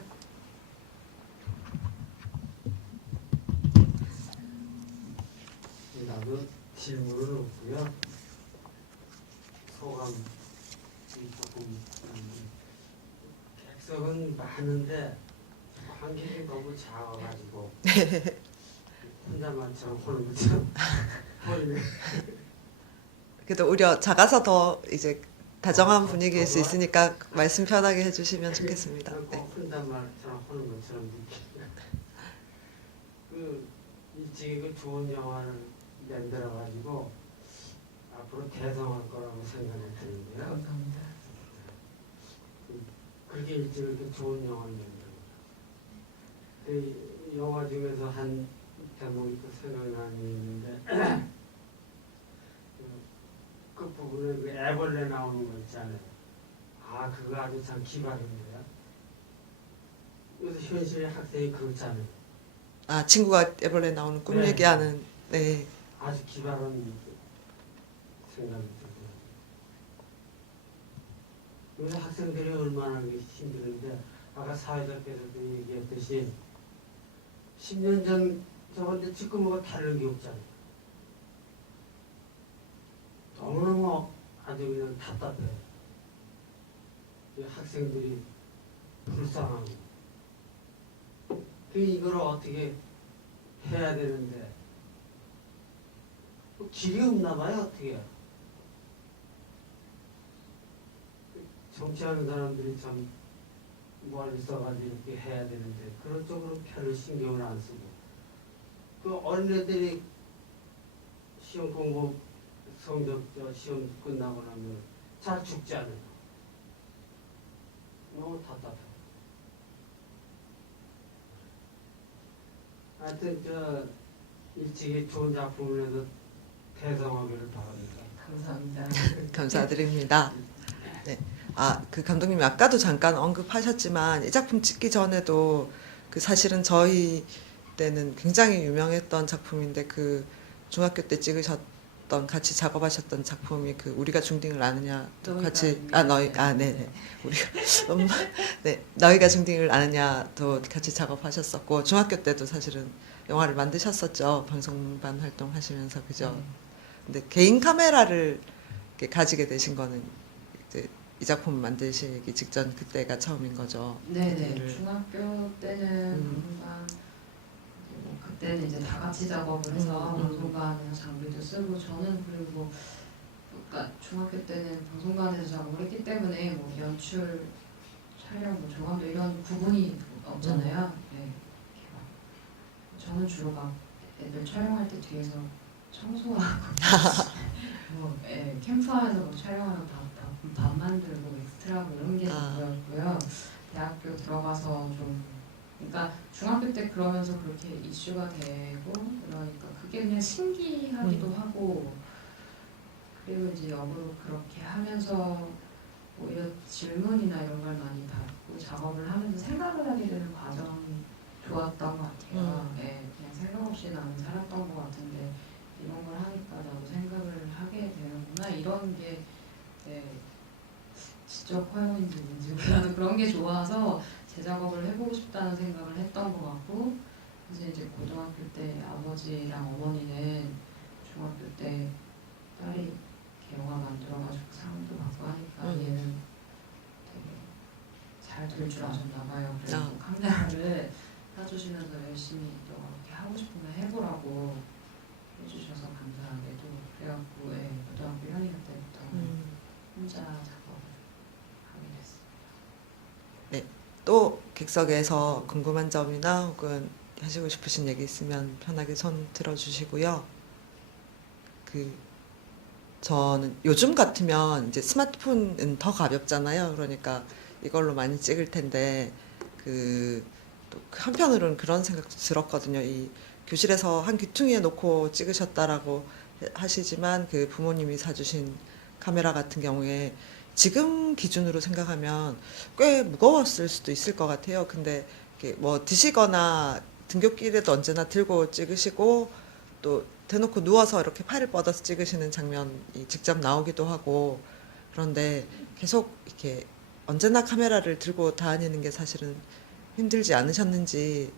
나도 질문은 없고요. 소감이 조금 객석은 많은데 관객이 너무 작아가지고 혼자만처럼 보는 것처럼 보이네. 그래도 오히려 작아서 더 이제 다정한 분위기일 수 있으니까 말씀 편하게 해주시면 좋겠습니다. 네. 혼자만처럼 하는 것처럼 느끼니까 일찍이 그 좋은 영화를 만들어가지고 앞으로 대성할 거라고 생각이 드는데요. 감사합니다. 그렇게 일찍 이렇게 좋은 영화를 만들어요. 그 영화 중에서 한 제목이 또 생각나는 게 있는데 그 부분에 그 애벌레 나오는 거 있잖아요. 그거 아주 참 기발인데요. 그래서 현실의 학생이 그렇잖아요. 친구가 애벌레 나오는 꿈 얘기하는, 네. 아주 기발한 생각이 들어요. 그래서 학생들이 얼마나 힘들은데, 아까 사회자께서도 얘기했듯이 10년 전 저건데 지금하고 다른 게 없잖아요. 너무너무 아주 그냥 답답해요. 학생들이 불쌍하고. 이걸 어떻게 해야 되는데, 길이 없나 봐요, 어떻게. 정치하는 사람들이 참 머리 써가지고 이렇게 해야 되는데, 그런 쪽으로 별로 신경을 안 쓰고. 그 어린애들이 시험 공부 성적 시험 끝나고 나면 잘 죽지 않아요. 너무 답답해. 하여튼 일찍이 좋은 작품을 해서 대성하기를 바랍니다. 감사합니다. 감사드립니다. 네. 그 감독님이 아까도 잠깐 언급하셨지만 이 작품 찍기 전에도 그 사실은 저희 때는 굉장히 유명했던 작품인데 그 중학교 때 찍으셨던 같이 작업하셨던 작품이 그 우리가 중딩을 아느냐 또 너희가 같이 중딩을 네네 우리가 네 너희가 중딩을 아느냐도 같이 작업하셨었고 중학교 때도 사실은 영화를 만드셨었죠. 방송반 활동하시면서 그죠. 근데 개인 카메라를 이렇게 가지게 되신 거는 이제 이 작품 만드시기 직전 그때가 처음인 거죠. 네네. 그때를. 중학교 때는 방송관 뭐 그때는 이제 다 같이 작업을 해서 방송관에서 장비도 쓰고 저는 그리고 뭐 그러니까 중학교 때는 방송관에서 작업을 했기 때문에 뭐 연출, 촬영, 뭐 조감도 이런 구분이 없잖아요. 네. 이렇게 막 저는 주로 막 애들 촬영할 때 뒤에서 청소하고 뭐 캠프하면서 뭐 촬영하고 밥 만들고 엑스트라고 이런 게 보였고요. 대학교 들어가서 좀 그러니까 중학교 때 그러면서 그렇게 이슈가 되고 그러니까 그게 그냥 신기하기도 하고 그리고 이제 역으로 그렇게 하면서 오히려 질문이나 이런 걸 많이 받고 작업을 하면서 생각을 하게 되는 과정이 좋았던 것 같아요. 네, 그냥 생각 없이 나는 살았던 것 같은데 이런 걸 하니까 나도 생각을 하게 되는구나 이런 게 지적 허용인지 뭔지 몰라도 그런 게 좋아서 제 작업을 해보고 싶다는 생각을 했던 것 같고 그래서 이제 고등학교 때 아버지랑 어머니는 중학교 때 딸이 이렇게 영화 만들어가지고 상도 받고 하니까 얘는 되게 잘 될 줄 아셨나 봐요. 그래서 카메라를 사주시면서 열심히 너가 이렇게 하고 싶으면 해보라고 해주셔서 감사하게도 그래갖고 고등학교 1학년 때부터 혼자 작업을 하게 됐습니다. 또 객석에서 궁금한 점이나 혹은 하시고 싶으신 얘기 있으면 편하게 손 들어주시고요. 저는 요즘 같으면 이제 스마트폰은 더 가볍잖아요. 그러니까 이걸로 많이 찍을 텐데 또 한편으로는 그런 생각도 들었거든요. 이 교실에서 한 귀퉁이에 놓고 찍으셨다라고 하시지만 그 부모님이 사주신 카메라 같은 경우에 지금 기준으로 생각하면 꽤 무거웠을 수도 있을 것 같아요. 근데 이렇게 뭐 드시거나 등굣길에도 언제나 들고 찍으시고 또 대놓고 누워서 이렇게 팔을 뻗어서 찍으시는 장면이 직접 나오기도 하고 그런데 계속 이렇게 언제나 카메라를 들고 다니는 게 사실은 힘들지 않으셨는지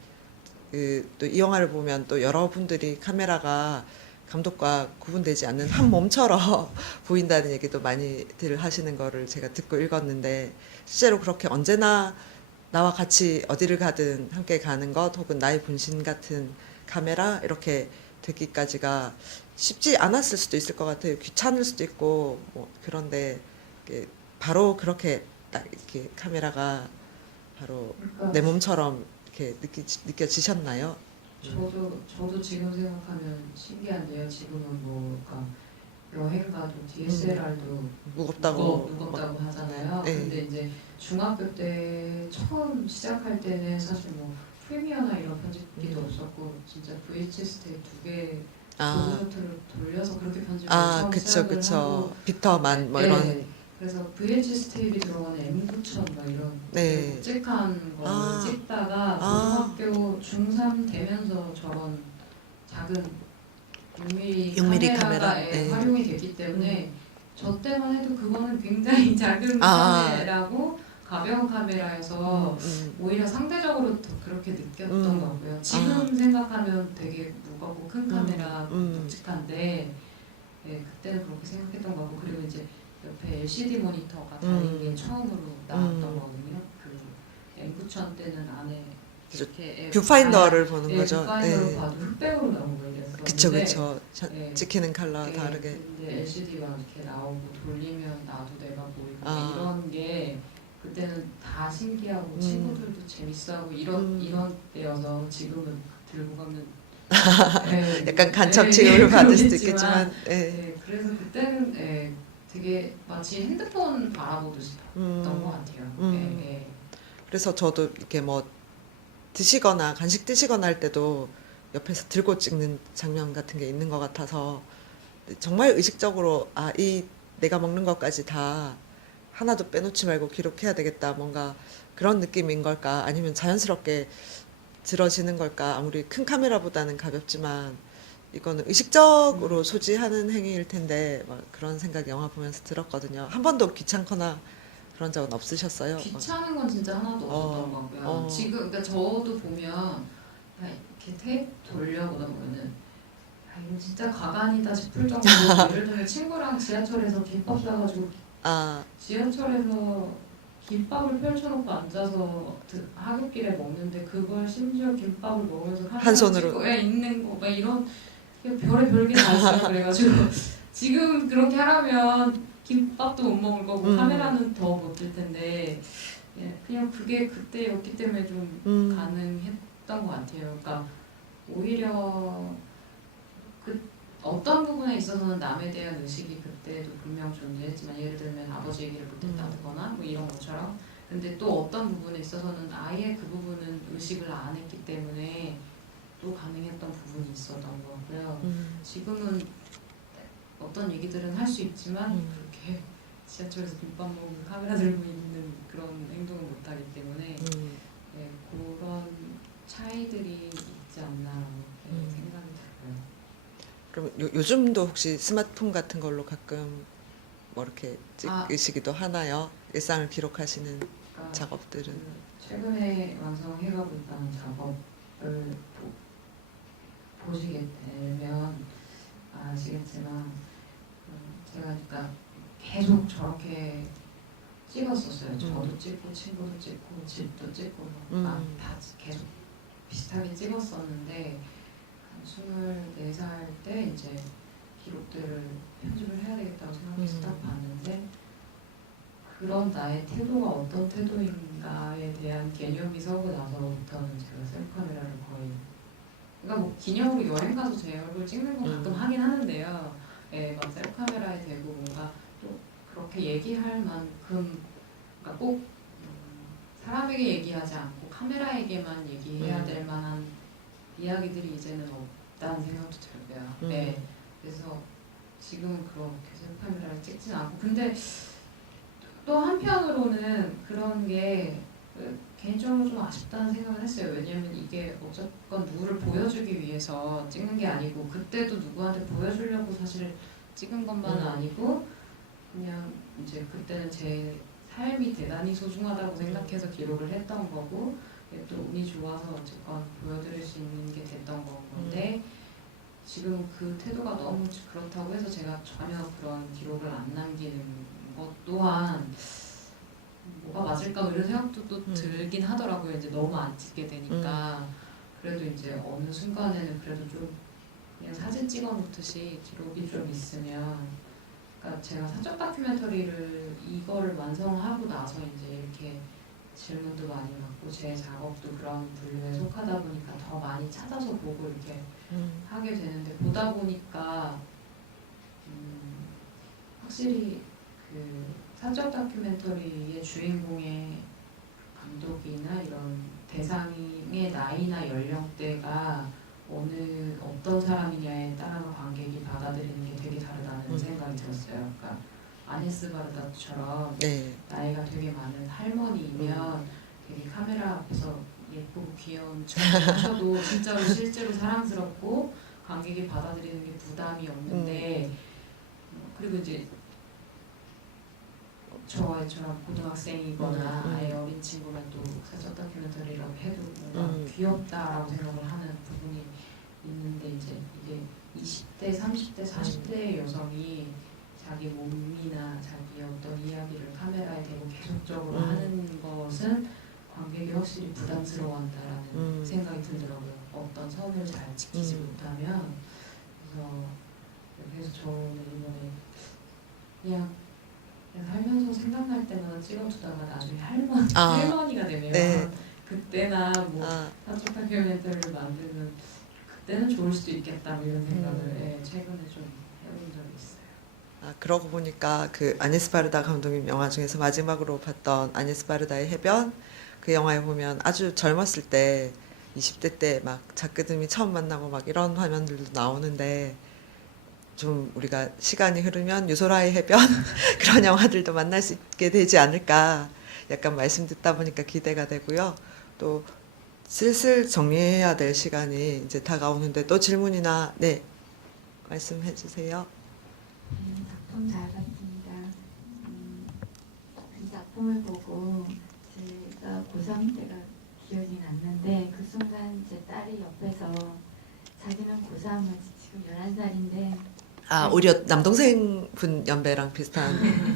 또 이 영화를 보면 또 여러분들이 카메라가 감독과 구분되지 않는 한 몸처럼 보인다는 얘기도 많이들 하시는 거를 제가 듣고 읽었는데 실제로 그렇게 언제나 나와 같이 어디를 가든 함께 가는 것 혹은 나의 분신 같은 카메라 이렇게 되기까지가 쉽지 않았을 수도 있을 것 같아요. 귀찮을 수도 있고 뭐 그런데 바로 그렇게 딱 이렇게 카메라가 바로 그러니까 내 몸처럼 이렇게 느껴지셨나요? 저도 지금 생각하면 신기한데요. 지금은 뭐 그러니까 여행 가도 DSLR도 무겁다고 무겁다고 하잖아요. 네. 근데 이제 중학교 때 처음 시작할 때는 사실 뭐 프리미어나 이런 편집기도 없었고 진짜 VHS 테이프 2개 조그셔트를 돌려서 그렇게 편집을 처음 시작을 하고 빅터만 뭐 네. 이런 그래서 VHS 테이프이 들어가는 M9000 막 이런 네. 묵직한 거를 찍다가 고등학교 중3 되면서 저런 작은 6mm 카메라가 네. 활용이 됐기 때문에 저 때만 해도 그거는 굉장히 작은 카메라고 가벼운 카메라여서 오히려 상대적으로 더 그렇게 느꼈던 거고요. 지금 생각하면 되게 무겁고 큰 카메라 묵직한데 그때는 그렇게 생각했던 거고 그리고 이제 옆에 LCD 모니터가 달린 게 처음으로 나왔던 거거든요. 그 M9000 때는 안에 이렇게 뷰파인더를 보는 거죠. 뷰파인더로 봐도 흑백으로 나온 거예요. 그쵸. 찍히는 컬러 다르게. 근데 LCD가 이렇게 나오고 돌리면 나도 내가 보이고 이런 게 그때는 다 신기하고 친구들도 재밌어하고 이런 때여서 지금은 들고 가면 약간 간첩 취급을 받을 수도 있겠지만 그래서 그때는 되게 마치 핸드폰 바라보듯이 봤던 것 같아요. 그래서 저도 이렇게 뭐 드시거나 간식 드시거나 할 때도 옆에서 들고 찍는 장면 같은 게 있는 것 같아서 정말 의식적으로 이 내가 먹는 것까지 다 하나도 빼놓지 말고 기록해야 되겠다 뭔가 그런 느낌인 걸까 아니면 자연스럽게 들어지는 걸까 아무리 큰 카메라보다는 가볍지만 이거는 의식적으로 소지하는 행위일 텐데 막 그런 생각이 영화 보면서 들었거든요. 한 번도 귀찮거나 그런 적은 없으셨어요? 귀찮은 건 진짜 하나도 없었던 것 같고요. 지금 그러니까 저도 보면 이렇게 테이프 돌려보다 보면은 이거 진짜 가관이다 싶을 정도로 예를 들면 친구랑 지하철에서 김밥 사가지고 지하철에서 김밥을 펼쳐놓고 앉아서 하굣길에 먹는데 그걸 심지어 김밥을 먹으면서 한 손으로 찍고 있는 거 막 이런 별의 별게 다 있어요. 그래가지고 지금 그렇게 하라면 김밥도 못 먹을 거고 카메라는 더 못 들 텐데 그냥 그게 그때였기 때문에 좀 가능했던 것 같아요. 그러니까 오히려 어떤 부분에 있어서는 남에 대한 의식이 그때도 분명 존재했지만 예를 들면 아버지 얘기를 못했다거나 뭐 이런 것처럼 근데 또 어떤 부분에 있어서는 아예 그 부분은 의식을 안 했기 때문에 또 가능했던 부분이 있었던 것 같고요. 지금은 어떤 얘기들은 할 수 있지만 그렇게 지하철에서 김밥 먹으면 카메라 들고 있는 그런 행동을 못하기 때문에 그런 차이들이 있지 않나 이렇게 생각이 들고요. 그럼 요즘도 혹시 스마트폰 같은 걸로 가끔 뭐 이렇게 찍으시기도 하나요? 일상을 기록하시는 그러니까 작업들은? 최근에 완성해가고 있다는 작업을 보시게 되면 아시겠지만 제가 그러니까 계속 저렇게 찍었었어요. 저도 찍고 친구도 찍고 집도 찍고 다 계속 비슷하게 찍었었는데 24살 때 이제 기록들을 편집을 해야 되겠다고 생각해서 딱 봤는데 그런 나의 태도가 어떤 태도인가에 대한 개념이 서고 나서부터는 제가 셀카메라를 거의 그러니까 뭐 기념으로 여행 가서 제 얼굴 찍는 건 가끔 하긴 하는데요. 막 셀카메라에 대고 뭔가 또 그렇게 얘기할 만큼 그러니까 꼭 사람에게 얘기하지 않고 카메라에게만 얘기해야 될 만한 이야기들이 이제는 없다는 생각도 들고요. 그래서 지금은 그렇게 셀카메라를 찍진 않고 근데 또 한편으로는 그런 게 개인적으로 좀 아쉽다는 생각을 했어요. 왜냐면 이게 어쨌건 누구를 보여주기 위해서 찍는 게 아니고 그때도 누구한테 보여주려고 사실 찍은 것만은 아니고 그냥 이제 그때는 제 삶이 대단히 소중하다고 생각해서 기록을 했던 거고 또 운이 좋아서 어쨌건 보여드릴 수 있는 게 됐던 건데 지금 그 태도가 너무 그렇다고 해서 제가 전혀 그런 기록을 안 남기는 것 또한 뭐가 맞을까 이런 생각도 또 들긴 하더라고요. 이제 너무 안 찍게 되니까 그래도 이제 어느 순간에는 그래도 좀 그냥 사진 찍어 놓듯이 기록이 좀 있으면 그러니까 제가 사적 다큐멘터리를 이거를 완성하고 나서 이제 이렇게 질문도 많이 받고 제 작업도 그런 분류에 속하다 보니까 더 많이 찾아서 보고 이렇게 하게 되는데 보다 보니까 확실히 그 사적 다큐멘터리의 주인공의 감독이나 이런 대상의 나이나 연령대가 어떤 사람이냐에 따라서 관객이 받아들이는 게 되게 다르다는 생각이 들었어요. 그러니까 아네스 바르다처럼 나이가 되게 많은 할머니이면 되게 카메라 앞에서 예쁘고 귀여운 척을 하셔도 진짜로 실제로 사랑스럽고 관객이 받아들이는 게 부담이 없는데 그리고 이제 저처럼 고등학생이거나 아예 어린 친구면 또 사적 다큐멘터리라고 해도 뭔가 귀엽다라고 생각을 하는 부분이 있는데 이제 이게 20대, 30대, 40대의 여성이 자기 몸이나 자기 어떤 이야기를 카메라에 대고 계속적으로 하는 것은 관객이 확실히 부담스러워한다라는 생각이 들더라고요. 어떤 선을 잘 지키지 못하면 그래서 저는 이번에 그냥 살면서 생각날 때마다 찍어두다가 나중에 할머니가 되면 그때나 뭐 사적 다큐멘터리를 만들면 그때는 좋을 수도 있겠다 뭐 이런 생각을 최근에 좀 해본 적이 있어요. 그러고 보니까 그 아네스 바르다 감독님 영화 중에서 마지막으로 봤던 아네스 바르다의 해변 그 영화에 보면 아주 젊었을 때 20대 때 막 작그듬이 처음 만나고 막 이런 화면들도 나오는데 좀 우리가 시간이 흐르면 유소라의 해변 그런 영화들도 만날 수 있게 되지 않을까 약간 말씀 듣다 보니까 기대가 되고요. 또 슬슬 정리해야 될 시간이 이제 다가오는데 또 질문이나 네 말씀해 주세요. 작품 잘 봤습니다. 그 작품을 보고 제가 고3 때가 기억이 났는데 그 순간 제 딸이 옆에서 자기는 고3을 지금 11살인데 아 우리 남동생 분 연배랑 비슷한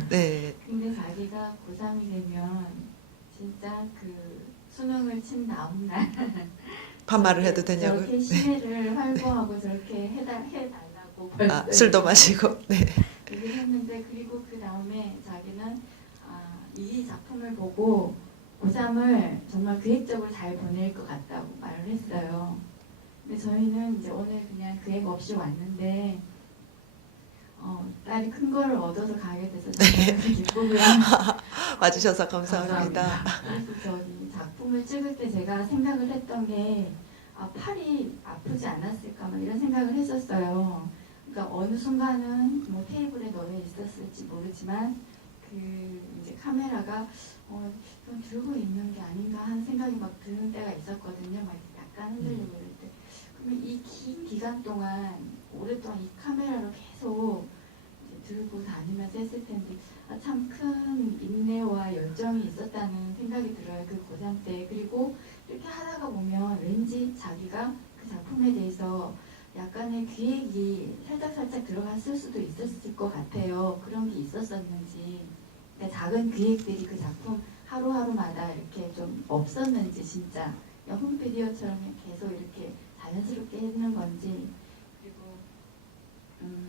네 근데 자기가 고3이 되면 진짜 그 수능을 친 다음날 반말을 해도 되냐고요? 저렇게 시내를 활보하고 저렇게 해달라고 아 벌써 술도 마시고 네. 얘기를 했는데 그리고 그 다음에 자기는 이 작품을 보고 고3을 정말 계획적으로 잘 보낼 것 같다고 말을 했어요. 근데 저희는 이제 오늘 그냥 계획 없이 왔는데 딸이 큰 거를 얻어서 가게 돼서 정말 기쁘고요. 와주셔서 감사합니다. 그래서 저기 작품을 찍을 때 제가 생각을 했던 게 팔이 아프지 않았을까 막 이런 생각을 했었어요. 그러니까 어느 순간은 뭐 테이블에 놓여 있었을지 모르지만 그 이제 카메라가 좀 들고 있는 게 아닌가 하는 생각이 막 드는 때가 있었거든요. 막 약간 흔들리고 이럴 때. 그러면 이 긴 기간 동안 오랫동안 이 카메라로 계속 이제 들고 다니면서 했을 텐데 참 큰 인내와 열정이 있었다는 생각이 들어요. 그 고3 때. 그리고 이렇게 하다가 보면 왠지 자기가 그 작품에 대해서 약간의 기획이 살짝 들어갔을 수도 있었을 것 같아요. 그런 게 있었었는지. 그러니까 작은 기획들이 그 작품 하루하루마다 이렇게 좀 없었는지 진짜 홈피디오처럼 계속 이렇게 자연스럽게 했는 건지 그리고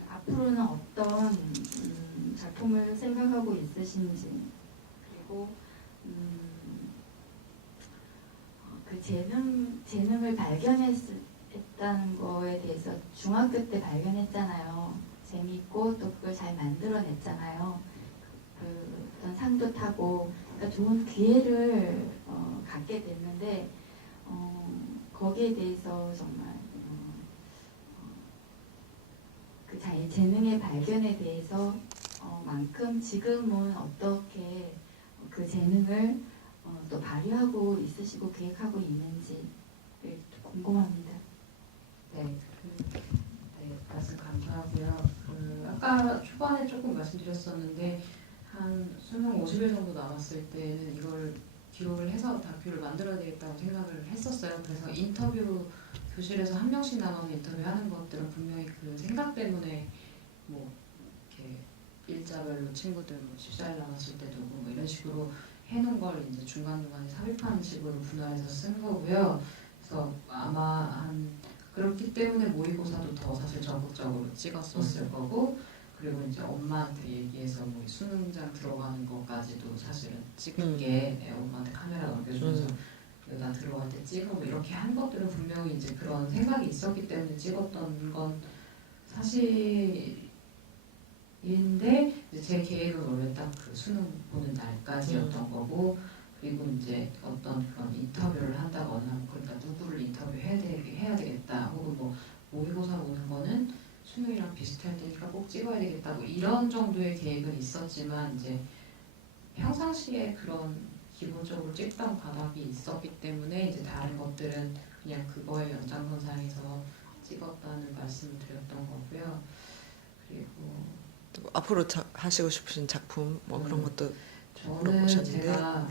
앞으로는 어떤 작품을 생각하고 있으신지 그리고 그 재능을 발견했다는 거에 대해서 중학교 때 발견했잖아요. 재미있고 또 그걸 잘 만들어냈잖아요. 그 어떤 상도 타고 그러니까 좋은 기회를 갖게 됐는데 거기에 대해서 정말 그 자기 재능의 발견에 대해서 만큼 지금은 어떻게 그 재능을 또 발휘하고 있으시고 계획하고 있는지 궁금합니다. 네, 말씀 감사하고요. 아까 초반에 조금 말씀드렸었는데 한 수능 50일 정도 남았을 때는 이걸 기록을 해서 다큐를 만들어야 되겠다고 생각을 했었어요. 그래서 인터뷰 교실에서 한 명씩 나눠서 인터뷰하는 것들은 분명히 그 생각 때문에 뭐 이렇게 일자별로 친구들 뭐 14일 남았을 때도 뭐 이런 식으로 해놓은 걸 이제 중간중간에 삽입하는 식으로 분할해서 쓴 거고요. 그래서 아마 한 그렇기 때문에 모의고사도 더 사실 적극적으로 찍었었을 거고 그리고 이제 엄마한테 얘기해서 뭐 수능장 들어가는 것까지도 사실은 찍은 게 엄마한테 카메라 넘겨주면서 나 들어갈 때 찍고 이렇게 한 것들은 분명히 이제 그런 생각이 있었기 때문에 찍었던 건 사실인데 이제 제 계획은 원래 딱 그 수능 보는 날까지였던 거고 그리고 이제 어떤 그런 인터뷰를 한다거나 그러니까 누구를 인터뷰해야 되겠다 혹은 뭐 모의고사 오는 거는 수능이랑 비슷할 테니까 꼭 찍어야 되겠다 뭐 이런 정도의 계획은 있었지만 이제 평상시에 그런 기본적으로 찍던 바닥이 있었기 때문에 이제 다른 것들은 그냥 그거의 연장선상에서 찍었다는 말씀을 드렸던 거고요. 그리고 또 앞으로 하시고 싶으신 작품 뭐 그런 것도 저는 물어보셨는데 제가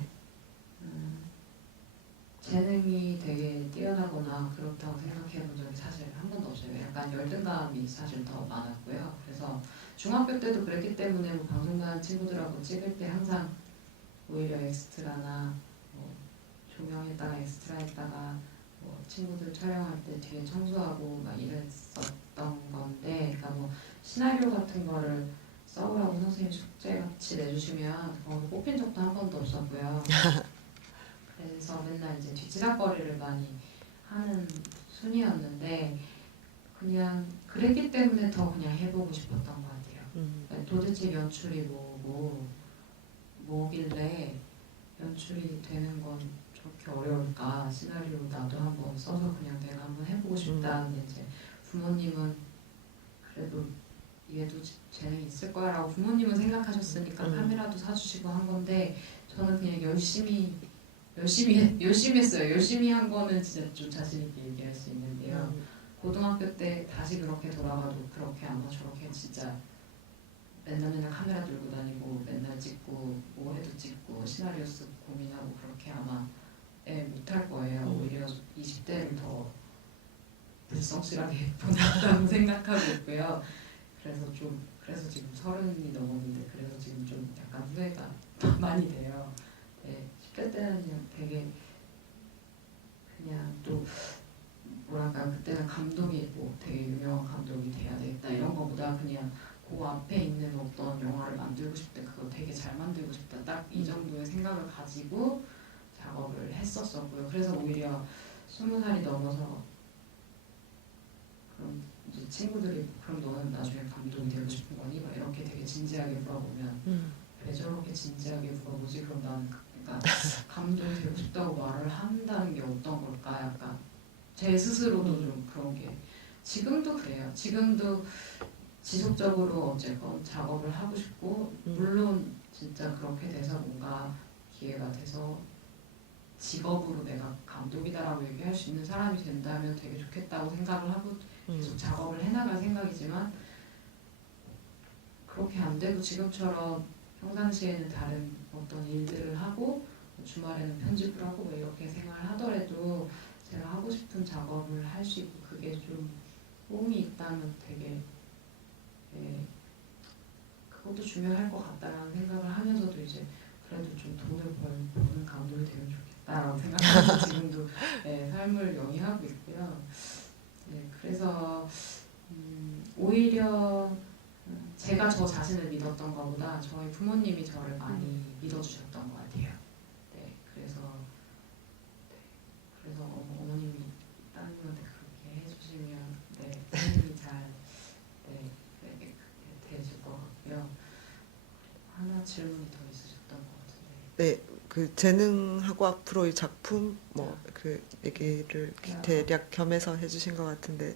재능이 되게 뛰어나거나 그렇다고 생각해 본 적이 사실 한 번도 없어요. 약간 열등감이 사실 더 많았고요. 그래서 중학교 때도 그랬기 때문에 뭐 방송반 친구들하고 찍을 때 항상 오히려 엑스트라나 뭐 조명에다가 엑스트라에다가 뭐 친구들 촬영할 때 뒤에 청소하고 막 이랬었던 건데 그러니까 뭐 시나리오 같은 거를 써오라고 선생님 숙제같이 내주시면 거기 뽑힌 적도 한 번도 없었고요. 그래서 맨날 이제 뒤치다거리를 많이 하는 순이었는데 그냥 그랬기 때문에 더 그냥 해보고 싶었던 것 같아요. 그러니까 도대체 연출이 뭐길래 연출이 되는 건 저렇게 어려울까 시나리오 나도 한번 써서 그냥 내가 한번 해보고 싶다. 근데 이제 부모님은 그래도 얘도 재능이 있을 거야라고 부모님은 생각하셨으니까 카메라도 사주시고 한 건데 저는 그냥 열심히 했어요. 열심히 한 거는 진짜 좀 자신 있게 얘기할 수 있는데요. 고등학교 때 다시 그렇게 돌아가도 그렇게 아마 저렇게 진짜 맨날 카메라 들고 다니고 맨날 찍고 뭐 해도 찍고 시나리오 쓰고 고민하고 그렇게 아마 못할 거예요. 오히려 20대를 더 불성실하게 보냈다고 생각하고 있고요. 그래서 지금 30이 넘었는데 그래서 지금 좀 약간 후회가 많이 돼요. 네, 10대 때는 그냥 되게 그냥 또 뭐랄까 그때는 감독이 뭐 되게 유명한 감독이 돼야 되겠다 이런 거보다 그냥 그 앞에 있는 어떤 영화를 만들고 싶다 그거 되게 잘 만들고 싶다 딱 이 정도의 생각을 가지고 작업을 했었었고요. 그래서 오히려 20살이 넘어서 그럼 이제 친구들이 그럼 너는 나중에 감독이 되고 싶은 거니? 막 이렇게 되게 진지하게 물어보면 왜 저렇게 진지하게 물어보지? 그럼 나는 그러니까 감독이 되고 싶다고 말을 한다는 게 어떤 걸까? 약간 제 스스로도 좀 그런 게 지금도 그래요. 지금도 지속적으로 어쨌건 작업을 하고 싶고 물론 진짜 그렇게 돼서 뭔가 기회가 돼서 직업으로 내가 감독이다라고 얘기할 수 있는 사람이 된다면 되게 좋겠다고 생각을 하고 계속 작업을 해나갈 생각이지만 그렇게 안 되고 지금처럼 평상시에는 다른 어떤 일들을 하고 주말에는 편집을 하고 뭐 이렇게 생활을 하더라도 제가 하고 싶은 작업을 할 수 있고 그게 좀 호응이 있다면 되게 그것도 중요할 것 같다라는 생각을 하면서도 이제 그래도 좀 돈을 버는 감독이 되면 좋겠다라고 생각하면서 지금도 삶을 영위하고 있고요. 그래서 오히려 제가 저 자신을 믿었던 것보다 저희 부모님이 저를 많이 믿어주셨던 것 같아요. 그래서 어머님이 따님한테 그렇게 해주시면 부모님이 잘 되실 것 같고요. 하나 질문이 더 있으셨던 것 같은데. 네, 그 재능하고 앞으로의 작품 뭐 그 얘기를 대략 겸해서 해주신 것 같은데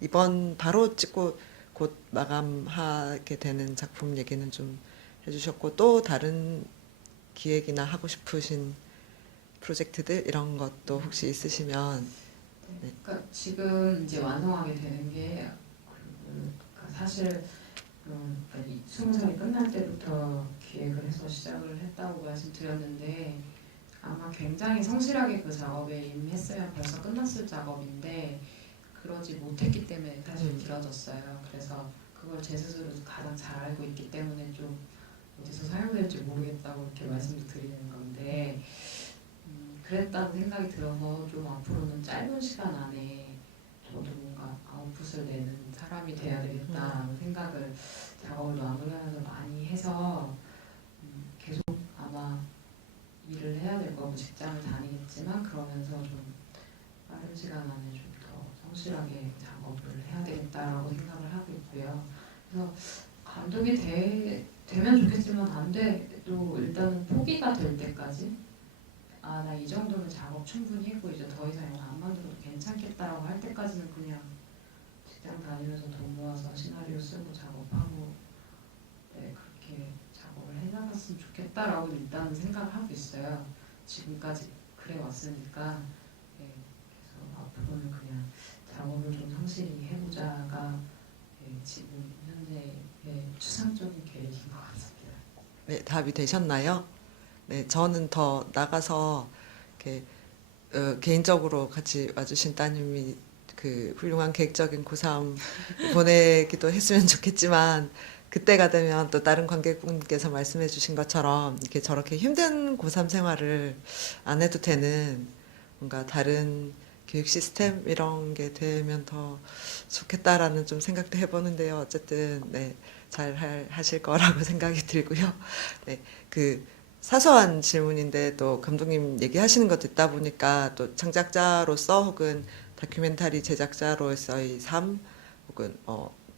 이번 바로 찍고 곧 마감하게 되는 작품 얘기는 좀 해주셨고 또 다른 기획이나 하고 싶으신 프로젝트들 이런 것도 혹시 있으시면 그러니까 지금 이제 완성하게 되는 게 사실 20살이 끝날 때부터 기획을 해서 시작을 했다고 말씀드렸는데 아마 굉장히 성실하게 그 작업에 임했으면 벌써 끝났을 작업인데 그러지 못했기 때문에 사실 길어졌어요. 그래서 그걸 제 스스로도 가장 잘 알고 있기 때문에 좀 어디서 사용될지 모르겠다고 이렇게 말씀을 드리는 건데 그랬다고 생각이 들어서 좀 앞으로는 짧은 시간 안에 저도 뭔가 아웃풋을 내는 사람이 돼야 되겠다라는 생각을 작업을 마무리하면서 많이 해서 계속 아마 일을 해야 될 거고 직장을 다니겠지만 그러면서 좀 빠른 시간 안에 좀 더 성실하게 작업을 해야 되겠다라고 생각을 하고 있고요. 그래서 감독이 되면 좋겠지만 안 돼도 일단은 포기가 될 때까지 나 이 정도면 작업 충분히 했고 이제 더 이상 영화 안 만들어도 괜찮겠다라고 할 때까지는 그냥 직장 다니면서 돈 모아서 시나리오 쓰고 작업하고 그렇게 작업을 해나갔으면 좋겠다라고 일단은 생각을 하고 있어요. 지금까지 그래 왔으니까 그래서 앞으로는 그냥 작업을 좀 성실히 해보자가 지금 현재의 추상적인 계획인 것 같습니다. 네, 답이 되셨나요? 네, 저는 더 나가서 이렇게 개인적으로 같이 와주신 따님이 그 훌륭한 계획적인 고3 보내기도 했으면 좋겠지만 그때가 되면 또 다른 관객분께서 말씀해 주신 것처럼 이렇게 저렇게 힘든 고3 생활을 안 해도 되는 뭔가 다른 교육 시스템 이런 게 되면 더 좋겠다라는 좀 생각도 해보는데요. 어쨌든 네, 잘 하실 거라고 생각이 들고요. 네, 그 사소한 질문인데 또 감독님 얘기하시는 거 듣다 보니까 또 창작자로서 혹은 다큐멘터리 제작자로서의 삶 혹은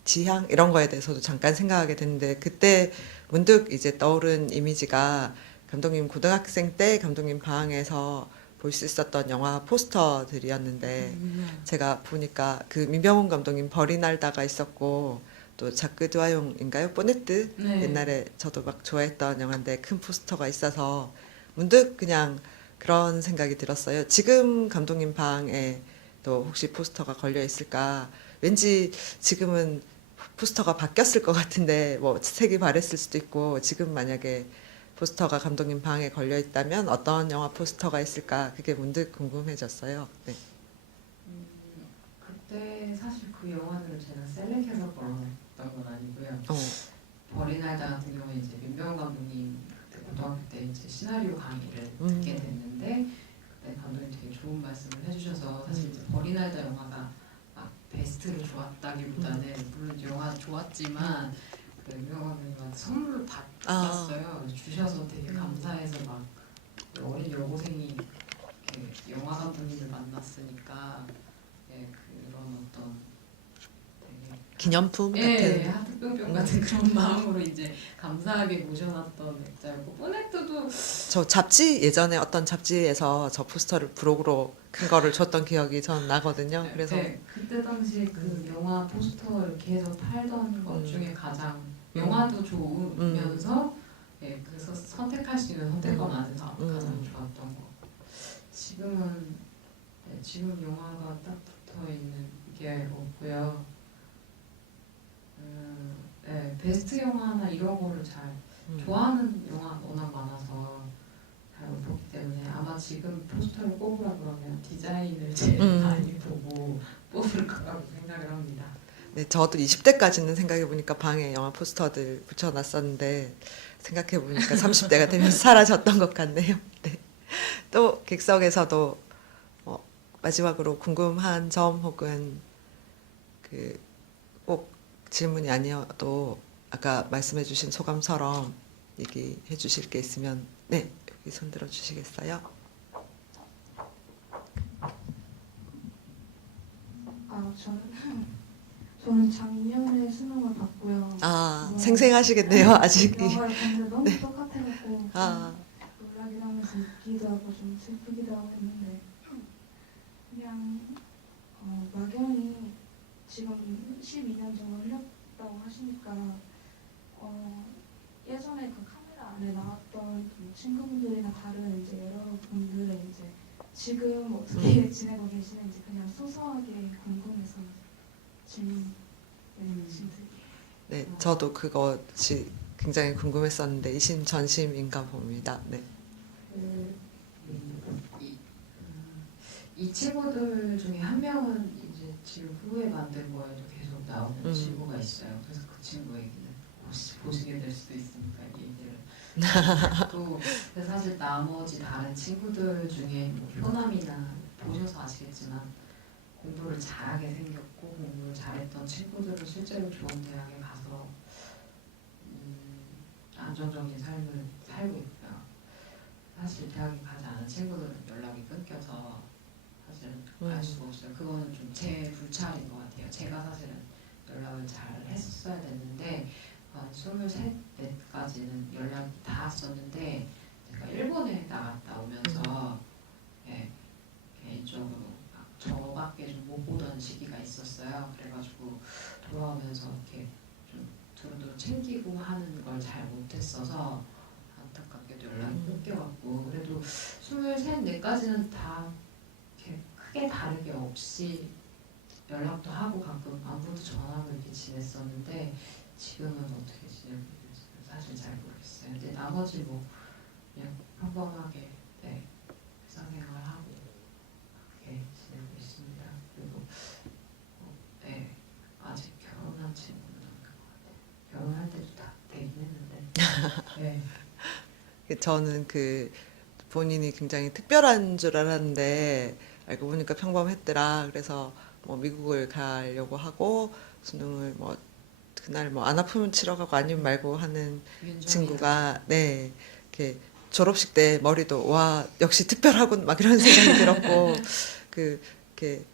지향 이런 거에 대해서도 잠깐 생각하게 됐는데 그때 문득 이제 떠오른 이미지가 감독님 고등학생 때 감독님 방에서 볼 수 있었던 영화 포스터들이었는데 제가 보니까 그 민병훈 감독님 벌이 날다가 있었고 또 자크 드와용인가요? 보네트 네. 옛날에 저도 막 좋아했던 영화인데 큰 포스터가 있어서 문득 그냥 그런 생각이 들었어요. 지금 감독님 방에 또 혹시 포스터가 걸려 있을까? 왠지 지금은 포스터가 바뀌었을 것 같은데 뭐 색이 바랬을 수도 있고 지금 만약에 포스터가 감독님 방에 걸려 있다면 어떤 영화 포스터가 있을까? 그게 문득 궁금해졌어요. 네. 그때 사실 그 영화들을 제가 셀렉해서 걸어놨던 건 아니고요. 어, 벌이 날다 같은 경우에 이제 민병훈 감독님 그때 고등학교 때 이제 시나리오 강의를 듣게 됐는데 그때 감독님 되게 좋은 말씀을 해주셔서 사실 이제 벌이 날다 영화가 막 베스트로 좋았다기보다는 물론 영화 좋았지만 그 민병훈 감독님한테 선물을 받았어요. 주셔서 되게 감사해서 막그 어린 여고생이 이렇게 영화 감독님을 만났으니까 예, 그런 어떤 되게 기념품 예, 같은. 하트뿅뿅 같은 그런 마음으로 이제 감사하게 모셔놨던 액자였고 포네트도 저 잡지 예전에 어떤 잡지에서 저 포스터를 부록으로 큰 거를 줬던 기억이 전 나거든요. 그래서 네, 그때 당시 그 영화 포스터 이렇게 해서 팔던 것 중에 가장 음. 영화도 좋으면서 예, 그래서 선택할 수 있는 선택권 안에서 가장 좋았던 거. 지금은 네, 지금 영화가 딱 붙어 있는 게 없고요. 네, 베스트 영화나 이런 거를 잘 좋아하는 영화 워낙 많아서 잘 못 보기 때문에 아마 지금 포스터를 꼽으라 그러면 디자인을 제일 많이 보고 뽑을 거라고 생각을 합니다. 네, 저도 20대까지는 생각해보니까 방에 영화 포스터들 붙여놨었는데 생각해보니까 30대가 되면서 사라졌던 것 같네요. 네. 또 객석에서도 마지막으로 궁금한 점 혹은 그 꼭 질문이 아니어도 아까 말씀해주신 소감처럼 얘기해 주실 게 있으면 네, 여기 손 들어 주시겠어요? 저는 작년에 수능을 봤고요. 아, 뭐, 생생하시겠네요, 아직. 영화를 봤는데 너무 똑같아갖고 아, 놀라긴 하면서 웃기도 하고 좀 슬프기도 하고 했는데 그냥 막연히 지금 12년 정도 흘렸다고 하시니까 예전에 그 카메라 안에 나왔던 그 친구분들이나 다른 이제 여러분들의 이제 지금 어떻게 지내고 계시는지 그냥 소소하게 궁금해서 질문 드릴게요. 네, 저도 그것이 굉장히 궁금했었는데 이심전심인가 봅니다. 네. 이 친구들 중에 한 명은 이제 지금 후에 만든 거에도 계속 나오는 친구가 있어요. 그래서 그 친구 얘기는 보시게 될 수도 있으니까 이 얘기를 또 사실 나머지 다른 친구들 중에 뭐 효남이나 보셔서 아시겠지만 공부를 잘하게 생겼고 공부를 잘했던 친구들은 실제로 좋은 대학에 가서 안정적인 삶을 살고 있고요. 사실 대학에 가지 않은 친구들은 연락이 끊겨서 사실은 알 수가 없어요. 그거는 좀 제 불찰인 것 같아요. 제가 사실은 연락을 잘 했었어야 됐는데 23, 4까지는 연락이 닿았었는데 제가 일본에 나갔다 오면서 예, 개인적으로 저밖에 좀 못 보던 시기가 있었어요. 그래가지고 돌아오면서 이렇게 좀 두루두루 챙기고 하는 걸 잘 못했어서 안타깝게도 연락이 끊겨갖고 그래도 23, 4까지는 다 이렇게 크게 다르게 없이 연락도 하고 가끔 안부도 전화하고 이렇게 지냈었는데 지금은 어떻게 지내고 있는지 사실 잘 모르겠어요. 근데 나머지 뭐 그냥 평범하게 네, 회사생활하고 그렇게 지내고 있습니다. 그리고 네, 아직 결혼한 친구는 없는 것 같아요. 결혼할 때도 다 되긴 했는데 네. 저는 그 본인이 굉장히 특별한 줄 알았는데 알고 보니까 평범했더라. 그래서 뭐 미국을 가려고 하고 수능을 뭐 그날 뭐 안 아프면 치러 가고 아니면 말고 하는 친구가 네 이렇게 졸업식 때 머리도 와 역시 특별하군 막 이런 생각이 들었고 그 이렇게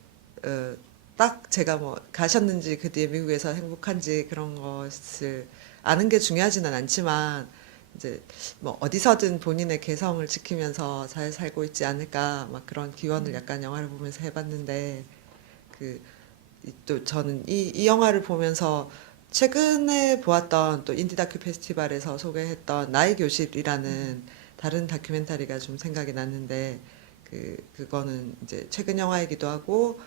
딱 제가 뭐 가셨는지 그 뒤에 미국에서 행복한지 그런 것을 아는 게 중요하지는 않지만 이제 뭐 어디서든 본인의 개성을 지키면서 잘 살고 있지 않을까 막 그런 기원을 약간 영화를 보면서 해봤는데 또 저는 이 영화를 보면서 최근에 보았던 또 인디 다큐 페스티벌에서 소개했던 나의 교실이라는 다른 다큐멘터리가 좀 생각이 났는데 그거는 이제 최근 영화이기도 하고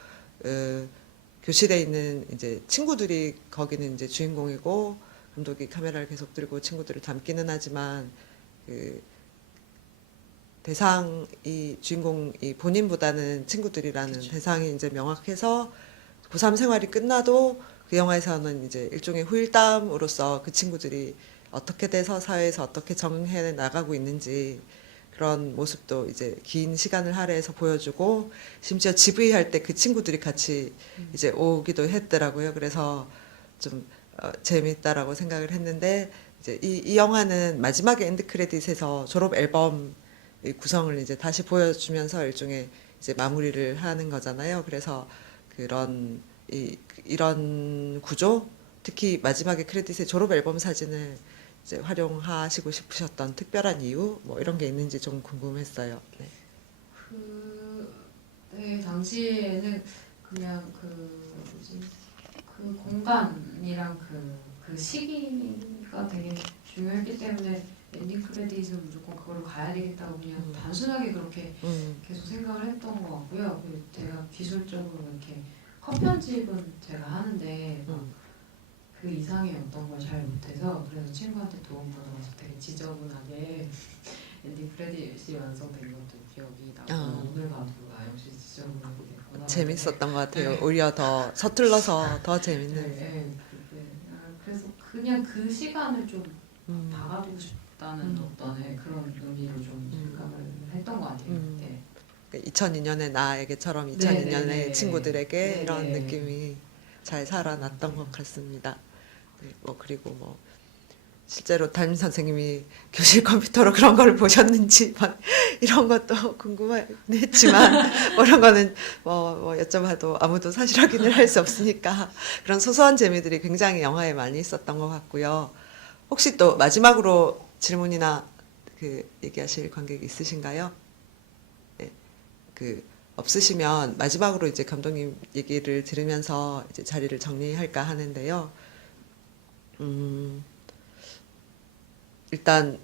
교실에 있는 이제 친구들이 거기는 이제 주인공이고 감독이 카메라를 계속 들고 친구들을 담기는 하지만 대상이 주인공이 본인보다는 친구들이라는 그쵸. 대상이 이제 명확해서 고3 생활이 끝나도 그 영화에서는 이제 일종의 후일담으로서 그 친구들이 어떻게 돼서 사회에서 어떻게 적응해 나가고 있는지 그런 모습도 이제 긴 시간을 할애해서 보여주고 심지어 GV 할 때 그 친구들이 같이 이제 오기도 했더라고요. 그래서 좀 재밌다라고 생각을 했는데 이제 이 영화는 마지막에 엔드 크레딧에서 졸업 앨범 구성을 이제 다시 보여주면서 일종의 이제 마무리를 하는 거잖아요. 그래서 이런 구조, 특히 마지막에 크레딧의 졸업 앨범 사진을 이제 활용하시고 싶으셨던 특별한 이유, 뭐 이런 게 있는지 좀 궁금했어요. 네. 네, 당시에는 그냥 그 공간이랑 그 시기가 되게 중요했기 때문에 엔딩 크레딧은 무조건 그걸로 가야 되겠다고 그냥 단순하게 그렇게 계속 생각을 했던 것 같고요. 그리고 제가 기술적으로 이렇게 컷 편집은 제가 하는데 그 이상의 어떤 걸 잘 못해서 그래서 친구한테 도움 받아서 되게 지저분하게 엔딩 크레딧이 완성된 것도 기억이 나고 오늘 봐도 역시 지저분하게 됐구나. 재밌었던 것 같아요. 네. 오히려 더 서툴러서 더 재밌는. 네, 그래서 그냥 그 시간을 좀 음. 박아두고 싶다는 어떤 그런 의미로 좀 생각을 했던 것 같아요. 네. 2002년의 나에게처럼 네, 2002년의 네, 네. 친구들에게 네, 이런 네. 느낌이 잘 살아났던 것 같습니다. 네, 뭐 그리고 뭐 실제로 담임 선생님이 교실 컴퓨터로 그런 걸 보셨는지 막 이런 것도 궁금했지만 뭐 이런 거는 뭐 여쭤봐도 아무도 사실 확인을 할 수 없으니까 그런 소소한 재미들이 굉장히 영화에 많이 있었던 것 같고요. 혹시 또 마지막으로 질문이나 얘기하실 관객 있으신가요? 네, 없으시면 마지막으로 이제 감독님 얘기를 들으면서 이제 자리를 정리할까 하는데요. 일단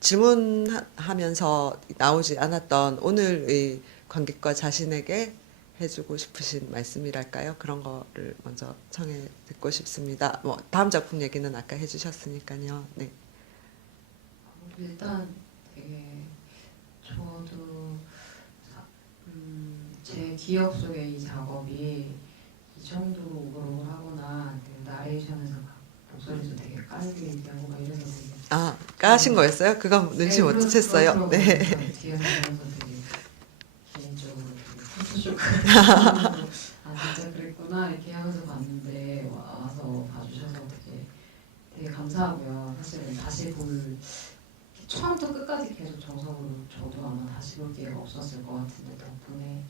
질문하면서 나오지 않았던 오늘의 관객과 자신에게 해주고 싶으신 말씀이랄까요? 그런 거를 먼저 청해 듣고 싶습니다. 뭐 다음 작품 얘기는 아까 해주셨으니까요. 네. 일단 되게 저도 제 기억 속에 이 작업이 이 정도로 오글오글하거나 나레이션에서 목소리도 되게 까르게 얘기하고 막 이래서 되게 까신 거였어요? 그건 눈치 못 채쳤어요. 네. 뒤에서 보면서 되게 개인적으로 되게 푸시쇼크 진짜 그랬구나 이렇게 하면서 봤는데 와서 봐주셔서 되게 감사하고요. 사실은 다시 볼 처음부터 끝까지 계속 정석으로 저도 아마 다시 볼 기회가 없었을 것 같은데 덕분에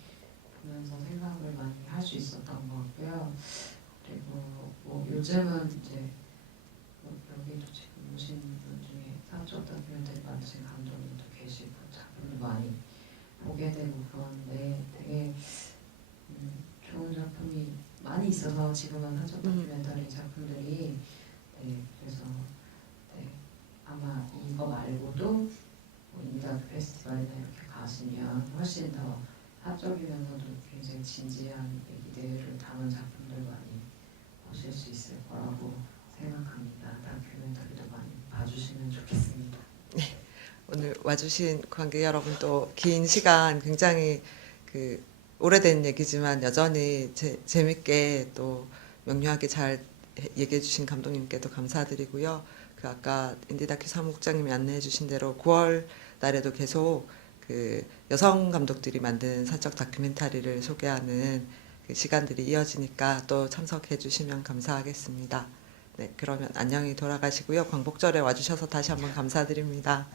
보면서 생각을 많이 할 수 있었던 것 같고요. 그리고 뭐 요즘은 이제 여기도 지금 오신 분 중에 사적 다큐멘터리 만드신 감독님도 계시고 작품도 많이 보게 되고 그러는데 되게 좋은 작품이 많이 있어서 지금은 사적 다큐멘터리 작품들이 그래서 아마 이거 말고도 뭐 인디다큐 페스티벌이나 이렇게 가시면 훨씬 더 사적이면서도 굉장히 진지한 얘기들을 담은 작품들 많이 보실 수 있을 거라고 생각합니다. 다큐멘터리도 많이 봐주시면 좋겠습니다. 네. 오늘 와주신 관객 여러분 또 긴 시간 굉장히 오래된 얘기지만 여전히 재밌게 또 명료하게 잘 얘기해 주신 감독님께도 감사드리고요. 아까 인디다큐 사무국장님이 안내해 주신 대로 9월 달에도 계속 여성 감독들이 만든 사적 다큐멘터리를 소개하는 시간들이 이어지니까 또 참석해 주시면 감사하겠습니다. 네, 그러면 안녕히 돌아가시고요. 광복절에 와주셔서 다시 한번 감사드립니다.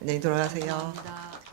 안녕히 돌아가세요. 감사합니다.